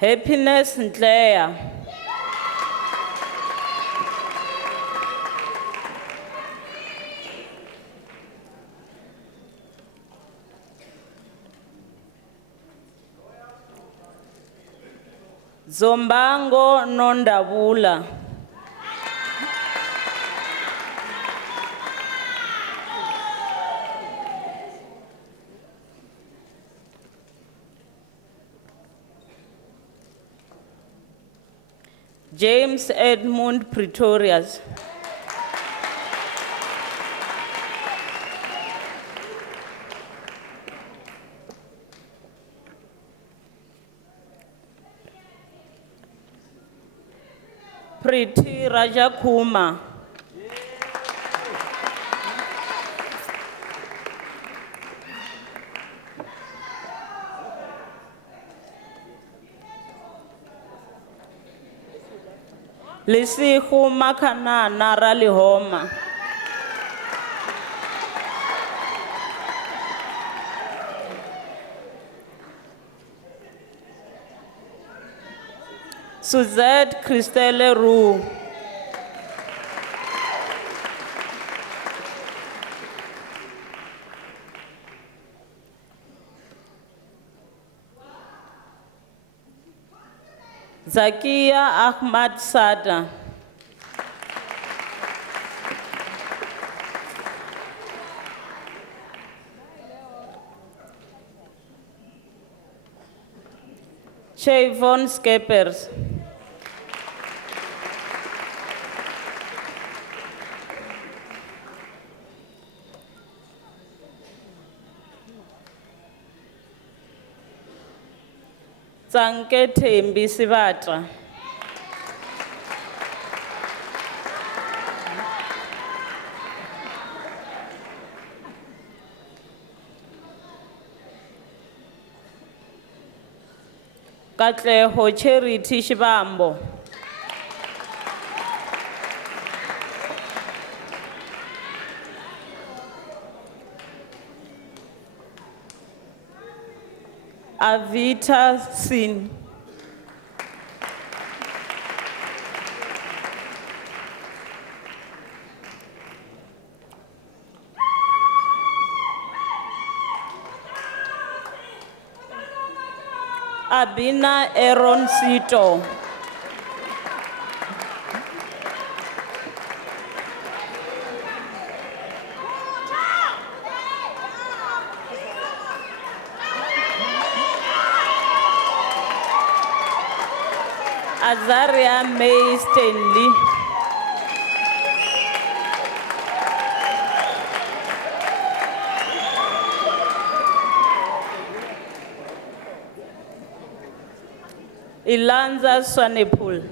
Happiness Ntleya. Zombango Nondabula. James Edmund Pretorius. Priti Rajakuma. Lisihu Makanana Ralihoma. Suzette Christelle Roux. Zakia Ahmad Sada. Shavon Skeppers. Tsanke Thembi Sibata. Katleho Charity Shibambo. Avita Sin. Abina Aaron Sito. Azaria May Stanley. Ilanza Swanepoel.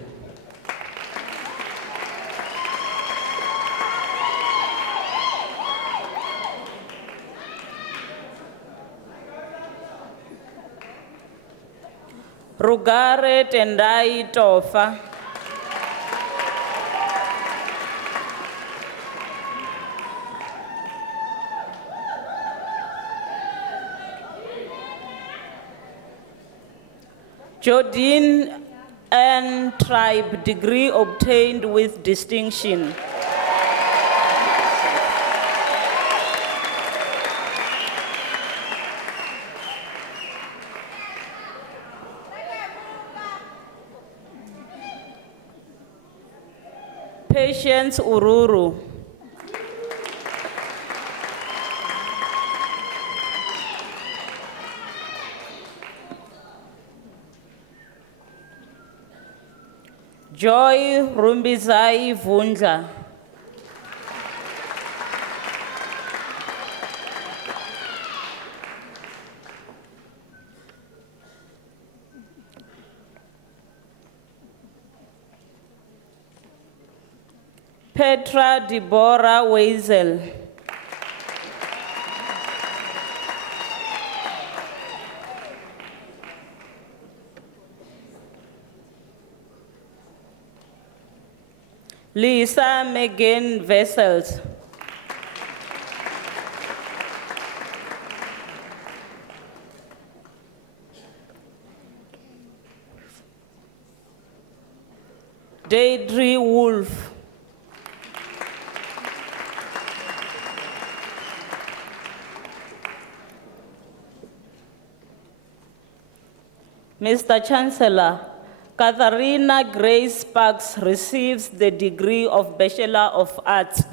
Rugare Tendai Tofa. Jodine and Tribe, degree obtained with distinction. Patience Ururu. Joy Rumbizai Vundla. Petra Deborah Weisel. Lisa Megan Vessels. Deidre Wolf. Mr. Chancellor, Katharina Grace Sparks receives the degree of Bachelor of Arts.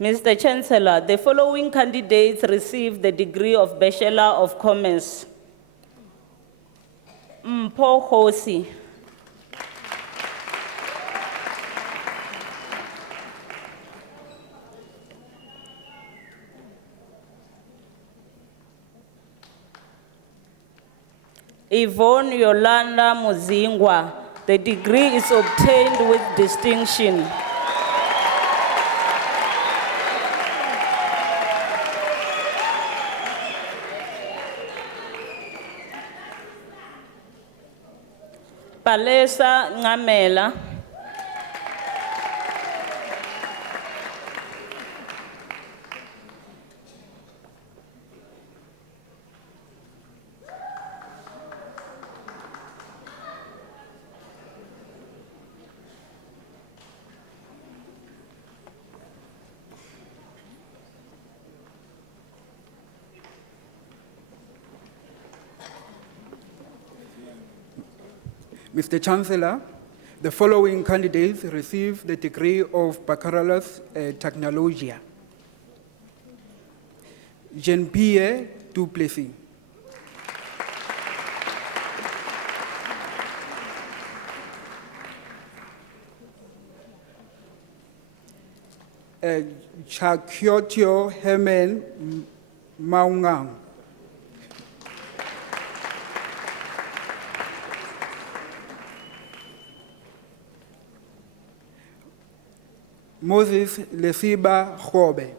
Mr. Chancellor, the following candidates receive the degree of Bachelor of Commerce. Mpho Khosi. Yvonne Yolanda Muzingwa. The degree is obtained with distinction. Palesa Ngamela. Mr. Chancellor, the following candidates receive the degree of Baccalaureus Technologia. Jean-Pierre Duplessis. Chakyotio Herman Maungang. Moses Lesiba Khobe.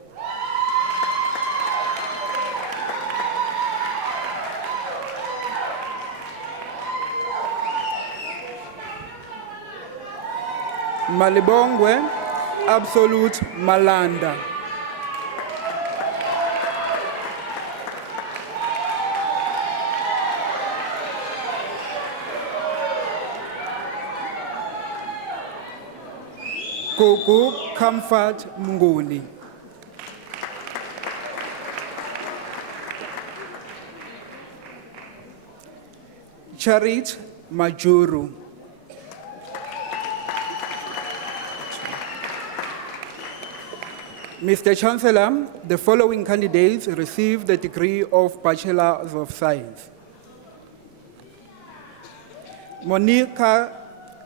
Malibongwe Absolute Malanda. Kuku Comfort Mnguni. Charit Majuru. Mr. Chancellor, the following candidates receive the degree of Bachelor of Science. Monica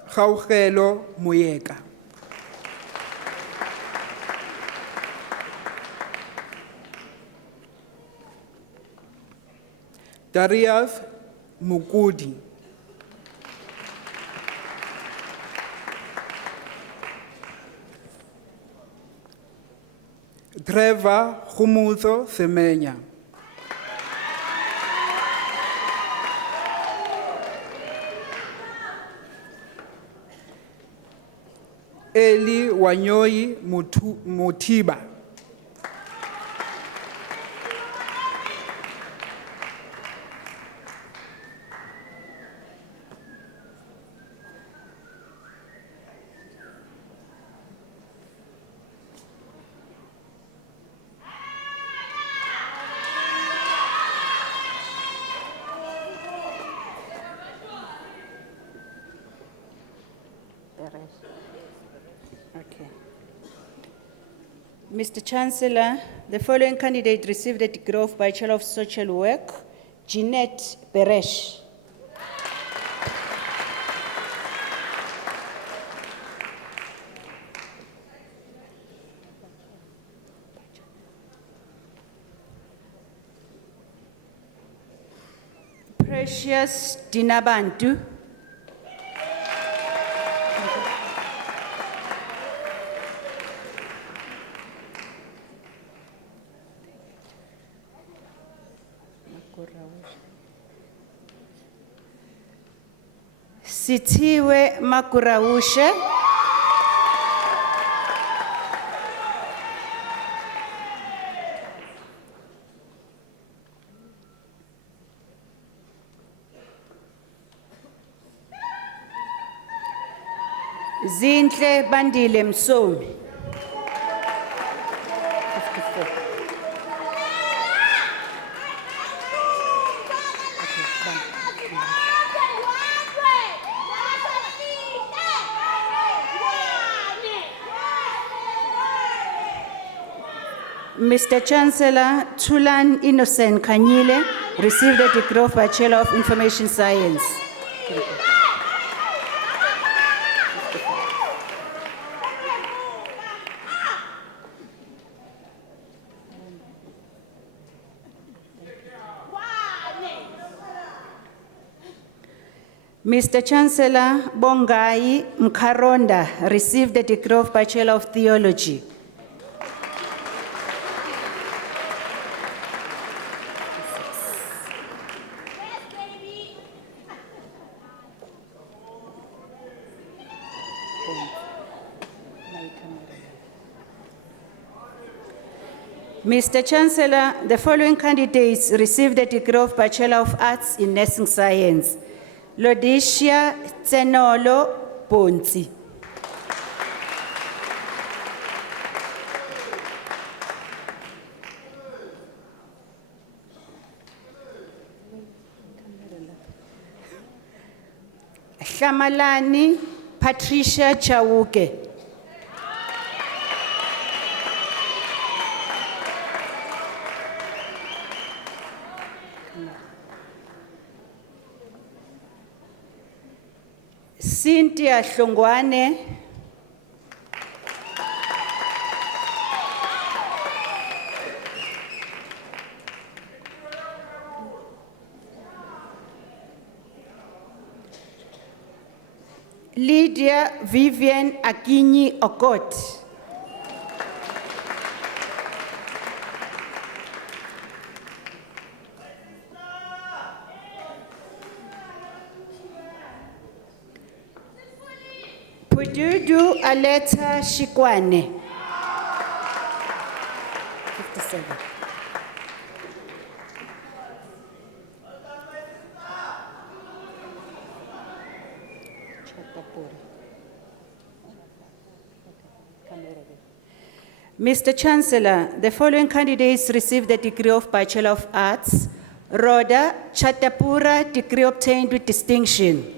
Gaugelo Muyeka. Darius Mukudi. Trevor Khumuzo Semenya. Eli Wanyoyi Mutiba. Okay. Mr. Chancellor, the following candidate received the degree of Bachelor of Social Work, Jeanette Beresh. Precious Dinabantu. Sithiwe Makurawushe. Zinhle Bandile Msomi. 54. Mr. Chancellor, Tulan Innocent Kanyile received the degree of Bachelor of Information Science. Mr. Chancellor, Bongai Mkaronda received the degree of Bachelor of Theology. Mr. Chancellor, the following candidates received the degree of Bachelor of Arts in Nursing Science. Lodisha Tsenolo Ponzi. Hlamalani Patricia Chauke. Cynthia Hlongwane. Lydia Vivian Akinyi Okot. Pududu Aleta Shikwane. 57. Mr. Chancellor, the following candidates received the degree of Bachelor of Arts. Rhoda Chatapura, degree obtained with distinction.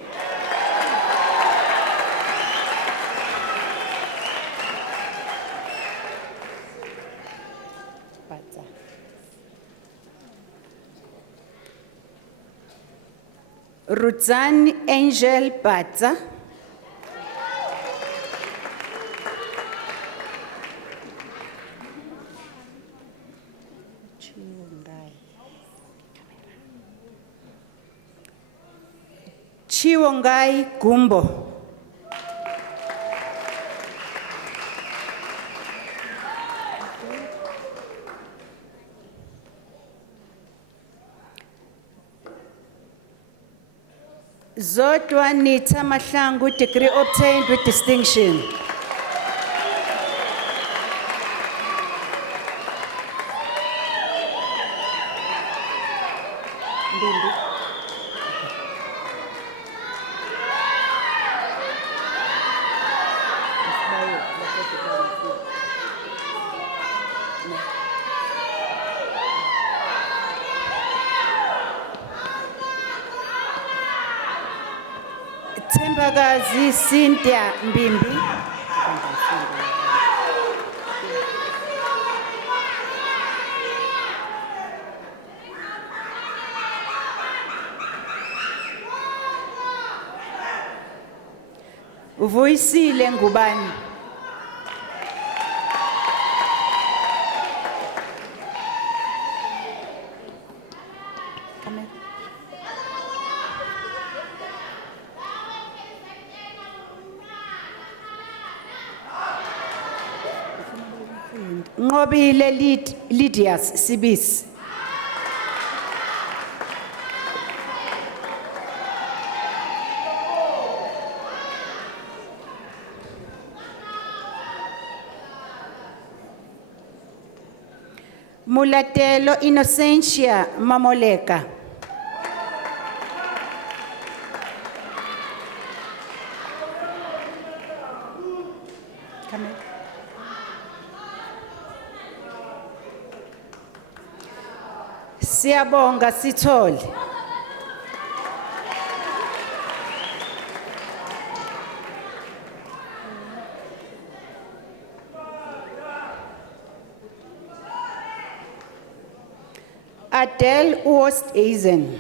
Rudzani Angel Batza. Chiwongai Gumbo. Zodwa Nita Mahlangu, degree obtained with distinction. Tembagazi Cynthia Mbimbi. Vuyisile Ngubane. Ngobile Lydias Sibis. Mulatelo Innocentia Mamoleka. Siyabonga Sithole. Adele Oosteisen.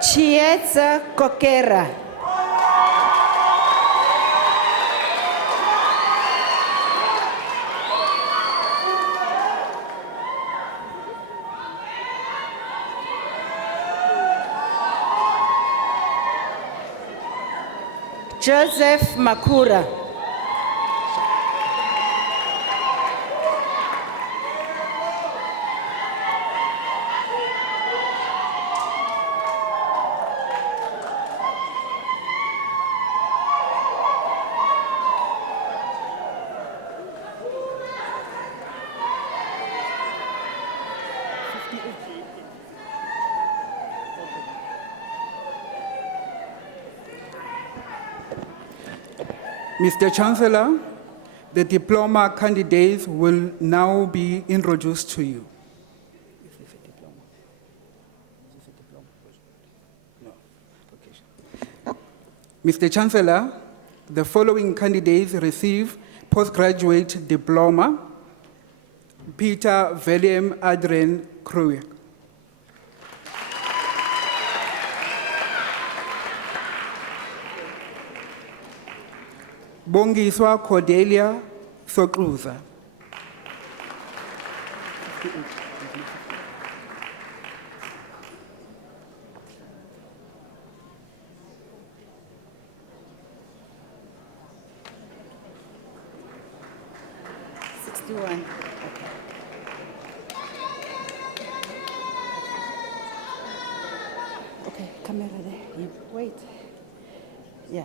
Chietza Kokera. Joseph Makura. Mr. Chancellor, the diploma candidates will now be introduced to you. Mr. Chancellor, the following candidates receive postgraduate diploma. Peter William Adrian Kruger. Bongiswa Cordelia Sokruza. Okay, camera there. Wait. Yeah.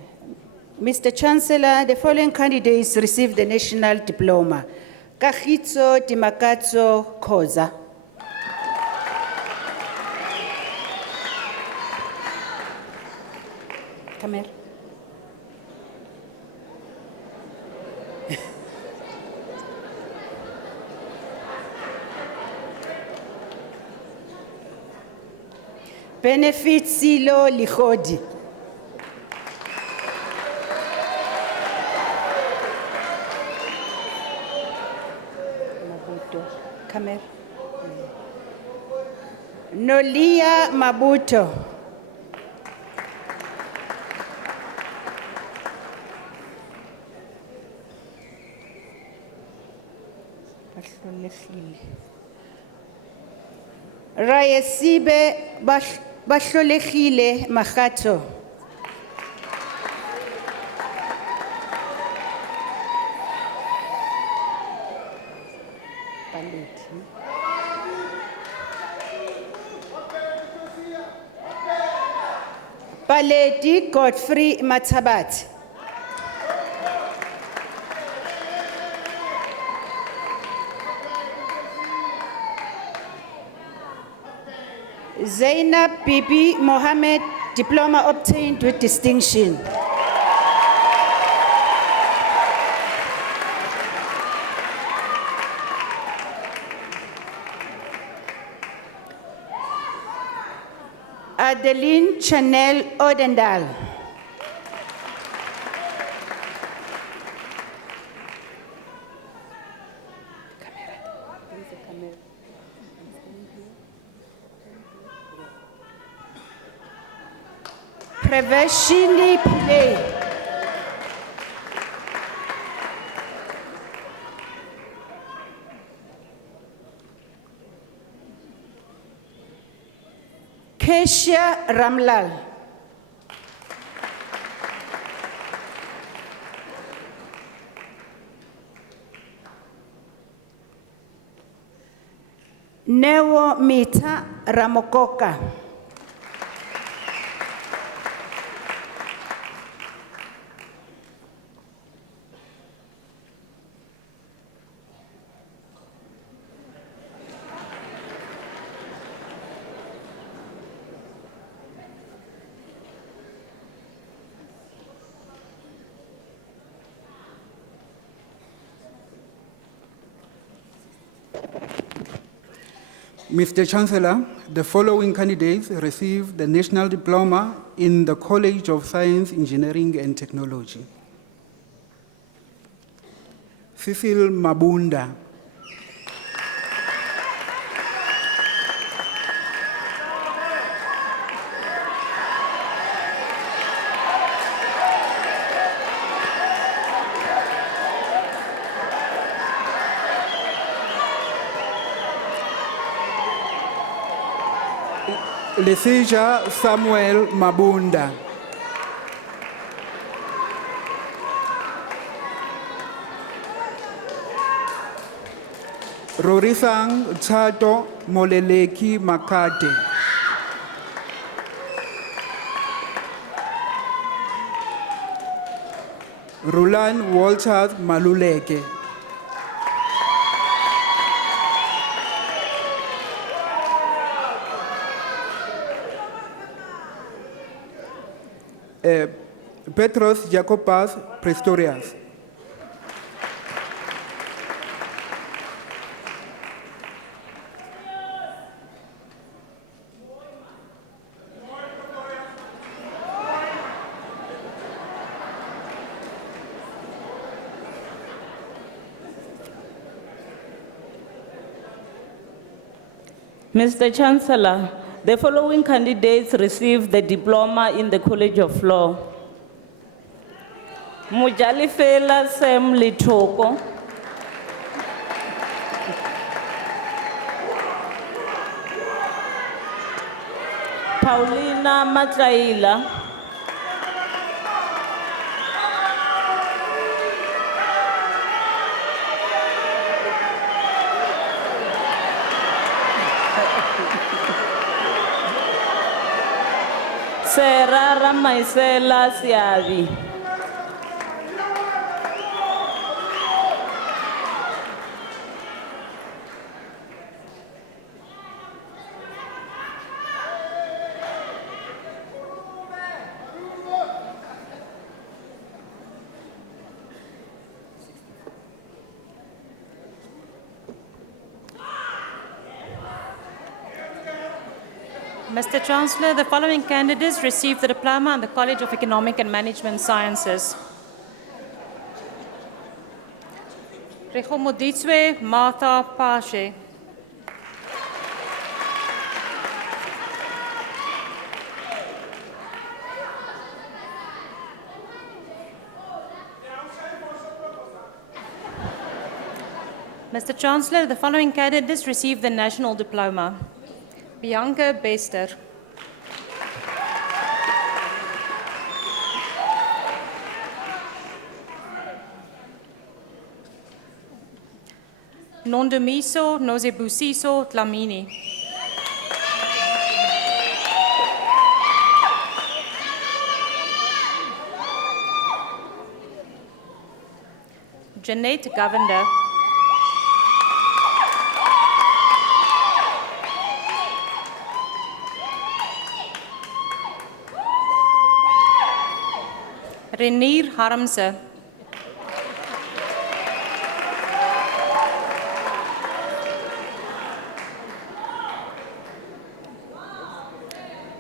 Mr. Chancellor, the following candidates received the national diploma. Kagitso Dimakatso Khoza. Camera. Benefit Silo Likhodi. Mabuto. Camera. Nolia Mabuto. Rayesibe Bahlolekile Makhato. Paleti Godfrey Matsabat. Zainab Bibi Mohammed, diploma obtained with distinction. Adeline Chanel Odendal. Prevashini Pillay. Kesha Ramlal. Newo Mita Ramokoka. Mr. Chancellor, the following candidates received the national diploma in the College of Science, Engineering and Technology. Cecil Mabunda. Lesija Samuel Mabunda. Rorisang Chato Moleleki Makate. Rulan Walter Maluleke. Petros Jacobas Prestorius. Mr. Chancellor, the following candidates received the diploma in the College of Law. Mujalifela Sam Litoko. Paulina Matlaila. Sarah Ramaisela Siavi. Mr. Chancellor, the following candidates received the diploma in the College of Economic and Management Sciences. Rechomoditswe Martha Pashe. Mr. Chancellor, the following candidates received the national diploma. Bianca Bester. Nondomiso Nozebusiso Tlamini. Jeanette Govender. Renier Harmse.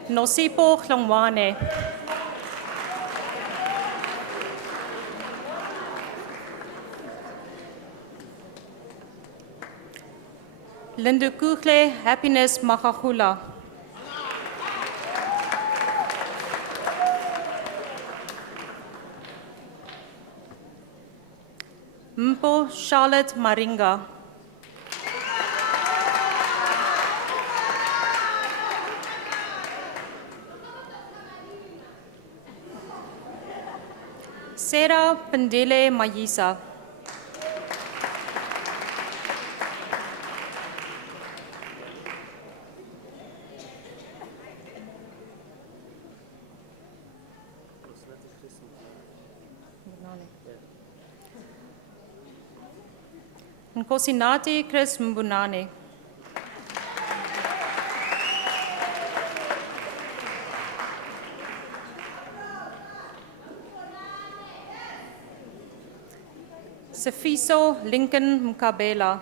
Nosipo Hlongwane. Lindukukle Happiness Makakula. Mpo Charlotte Maringa. Sarah Pendele Mayisa. Nkosinati Chris Mbunane. Sefiso Lincoln Mkabela.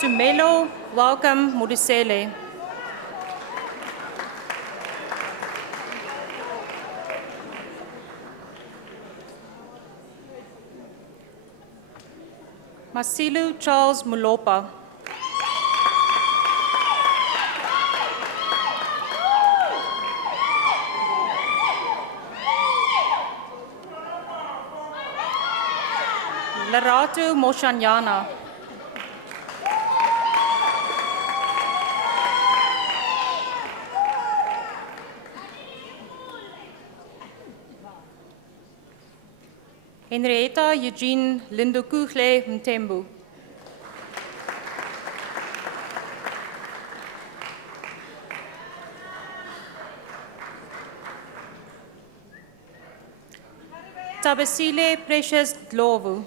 Tumelo Welcome Mudisele. Masilu Charles Mulopa. Lerato Moshanyana. Henrietta Eugene Lindokukle Mtembu. Sabasile Precious Dlovu.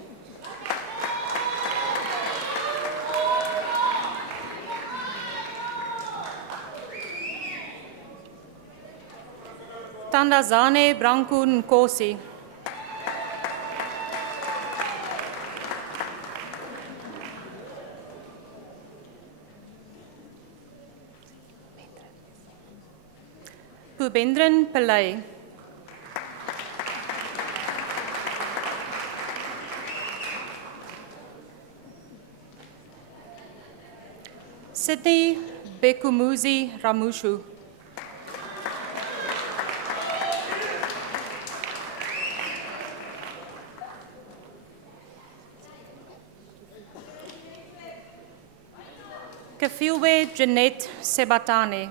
Tandazane Branku Nkosi. Pubendran Pillai. Sydney Bekumuzi Ramushu. Kafiwe Jeanette Sebatane.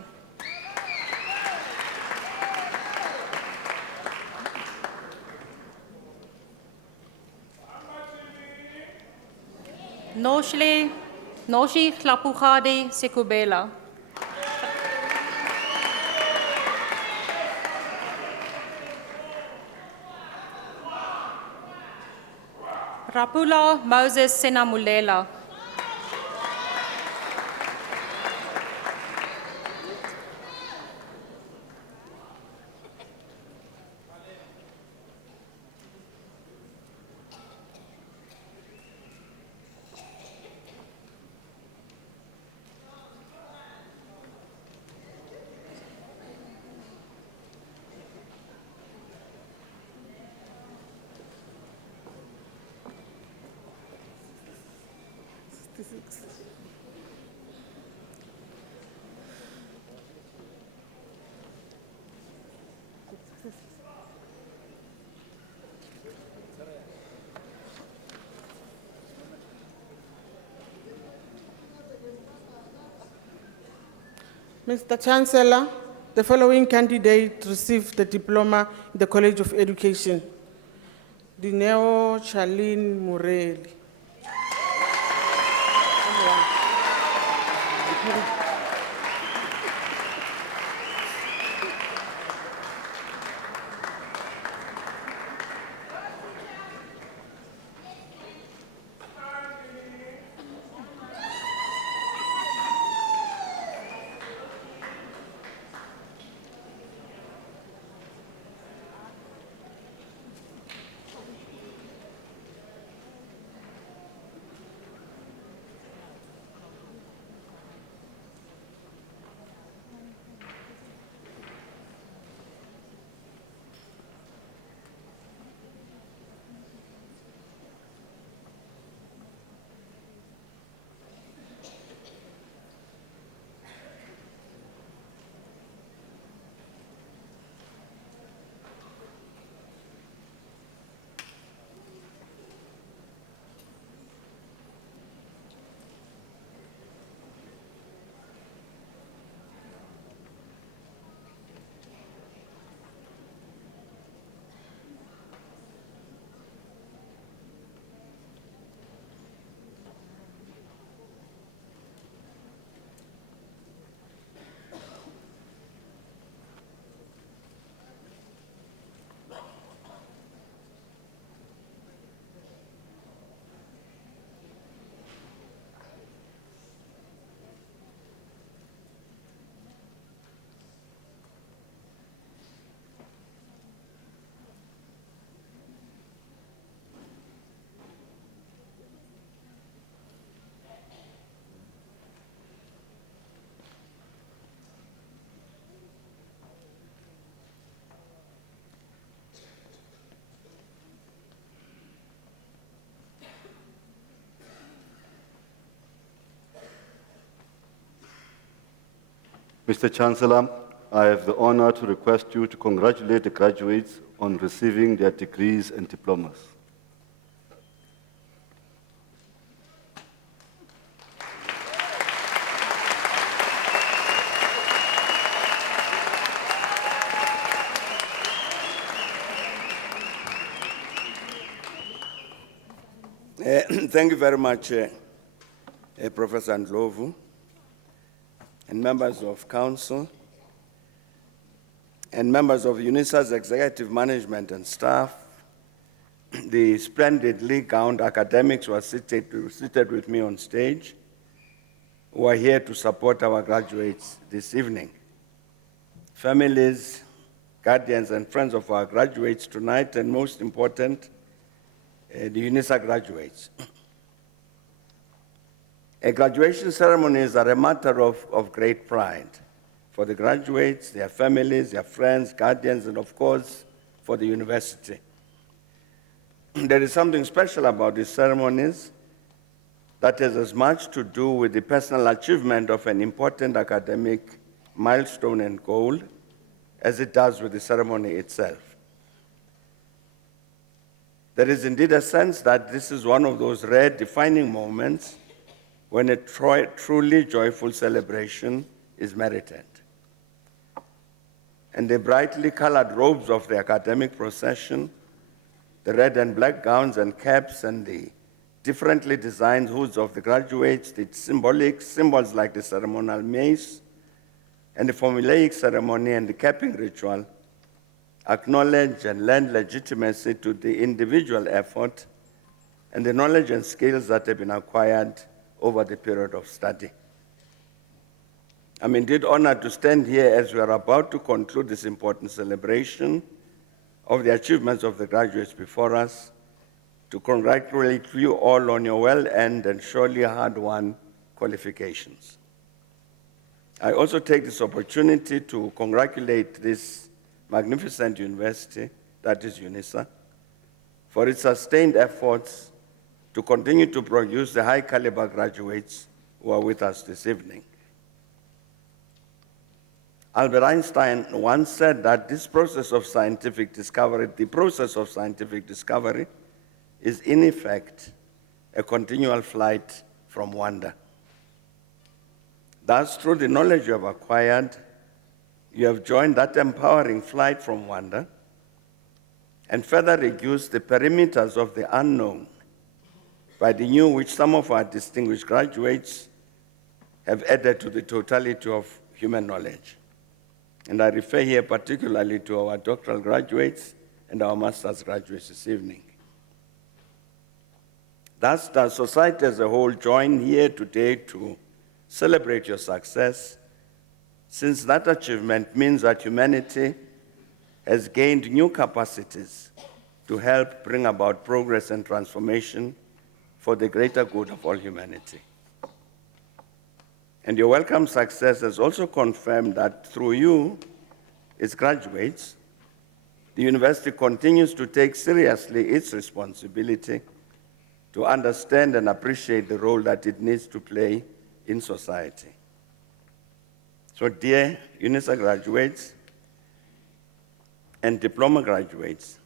Noshi Klapukhade Sekubela. Rapula Moses Senamulela. Mr. Chancellor, the following candidate received the diploma in the College of Education. Dineo Charlene Mureli. Mr. Chancellor, I have the honor to request you to congratulate the graduates on receiving their degrees and diplomas. Thank you very much, Professor Ndlovu, and members of council, and members of Unisa's executive management and staff, the splendidly gowned academics who are seated with me on stage, who are here to support our graduates this evening. Families, guardians, and friends of our graduates tonight, and most important, the Unisa graduates. A graduation ceremonies are a matter of great pride for the graduates, their families, their friends, guardians, and of course, for the university. There is something special about these ceremonies that has as much to do with the personal achievement of an important academic milestone and goal as it does with the ceremony itself. There is indeed a sense that this is one of those rare defining moments when a truly joyful celebration is merited. And the brightly colored robes of the academic procession, the red and black gowns and caps, and the differently designed hoods of the graduates, the symbols like the ceremonial mace, and the formulaic ceremony and the capping ritual acknowledge and lend legitimacy to the individual effort and the knowledge and skills that have been acquired over the period of study. I'm indeed honored to stand here as we are about to conclude this important celebration of the achievements of the graduates before us, to congratulate you all on your well-earned and surely hard-won qualifications. I also take this opportunity to congratulate this magnificent university, that is Unisa, for its sustained efforts to continue to produce the high-caliber graduates who are with us this evening. Albert Einstein once said that the process of scientific discovery is in effect a continual flight from wonder. Thus, through the knowledge you have acquired, you have joined that empowering flight from wonder and further reduced the perimeters of the unknown by the new which some of our distinguished graduates have added to the totality of human knowledge. And I refer here particularly to our doctoral graduates and our master's graduates this evening. Thus, does society as a whole join here today to celebrate your success, since that achievement means that humanity has gained new capacities to help bring about progress and transformation for the greater good of all humanity. And your welcome success has also confirmed that through you, its graduates, the university continues to take seriously its responsibility to understand and appreciate the role that it needs to play in society. So, dear Unisa graduates and diploma graduates,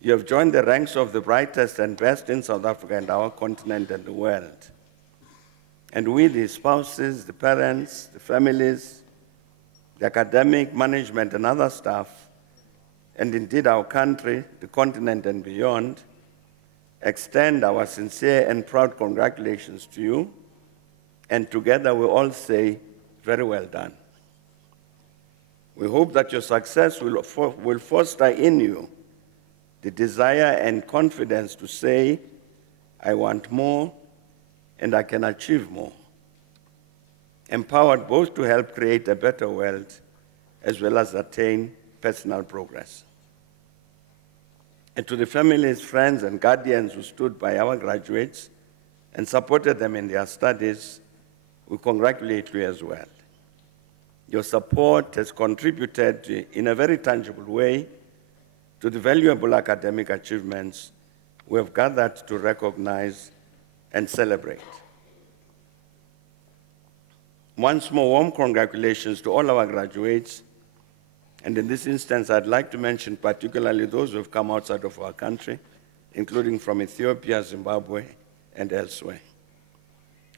you have joined the ranks of the brightest and best in South Africa and our continent and the world. And we, the spouses, the parents, the families, the academic, management, and other staff, and indeed our country, the continent, and beyond, extend our sincere and proud congratulations to you, and together we all say, very well done. We hope that your success will foster in you the desire and confidence to say, I want more, and I can achieve more, empowered both to help create a better world as well as attain personal progress. And to the families, friends, and guardians who stood by our graduates and supported them in their studies, we congratulate you as well. Your support has contributed in a very tangible way to the valuable academic achievements we have gathered to recognize and celebrate. Once more, warm congratulations to all our graduates. And in this instance, I'd like to mention particularly those who have come outside of our country, including from Ethiopia, Zimbabwe, and elsewhere.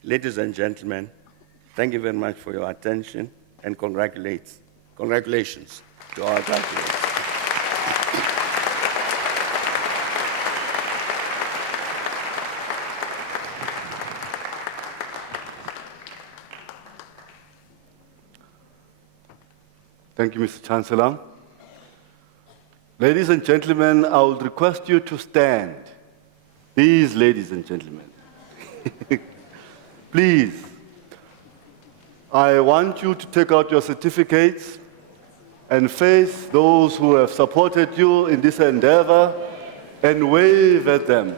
Ladies and gentlemen, thank you very much for your attention, and congratulations to our graduates. Thank you, Mr. Chancellor. Ladies and gentlemen, I would request you to stand. These ladies and gentlemen. Please. I want you to take out your certificates and face those who have supported you in this endeavor and wave at them.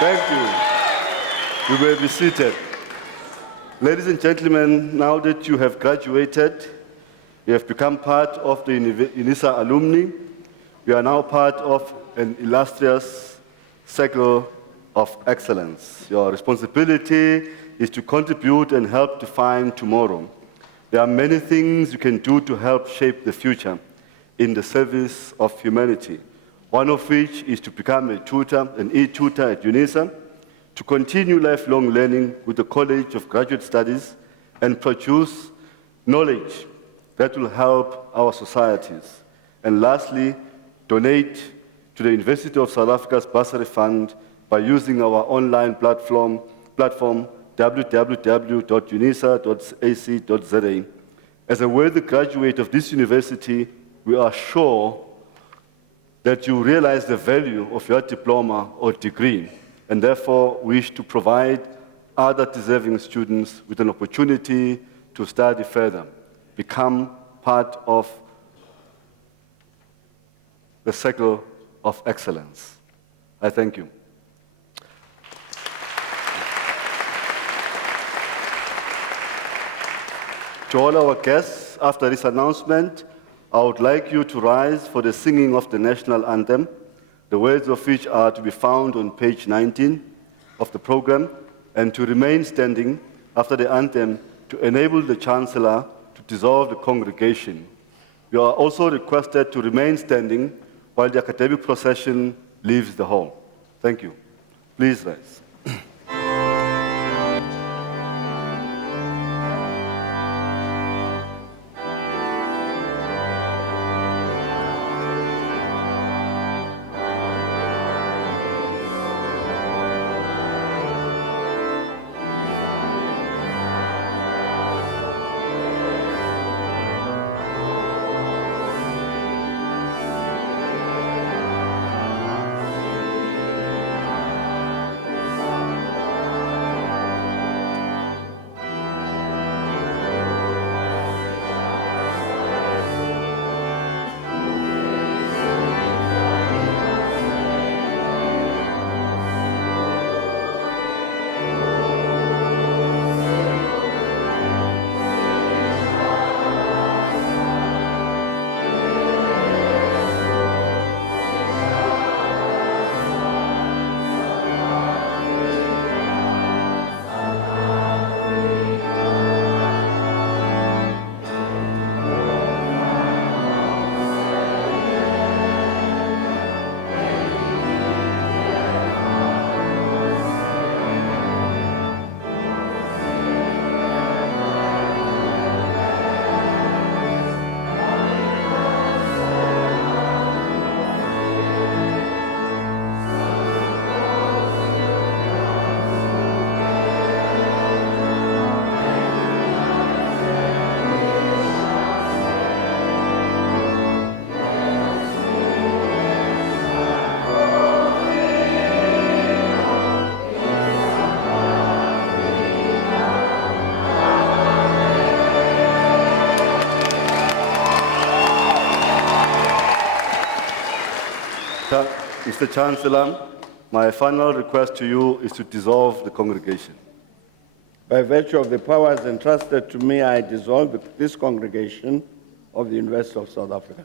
Thank you. You may be seated. Ladies and gentlemen, now that you have graduated, you have become part of the Unisa alumni, you are now part of an illustrious circle of excellence. Your responsibility is to contribute and help define tomorrow. There are many things you can do to help shape the future in the service of humanity. One of which is to become a tutor, an e-tutor at Unisa, to continue lifelong learning with the College of Graduate Studies and produce knowledge that will help our societies. And lastly, donate to the University of South Africa's Bursary Fund by using our online platform www.unisa.ac.za. As a worthy graduate of this university, we are sure that you realize the value of your diploma or degree, and therefore wish to provide other deserving students with an opportunity to study further, become part of the circle of excellence. I thank you. To all our guests, after this announcement, I would like you to rise for the singing of the national anthem, the words of which are to be found on page 19 of the program, and to remain standing after the anthem to enable the Chancellor to dissolve the congregation. You are also requested to remain standing while the academic procession leaves the hall. Thank you. Please rise. Mr. Chancellor, my final request to you is to dissolve the congregation. By virtue of the powers entrusted to me, I dissolve this congregation of the University of South Africa.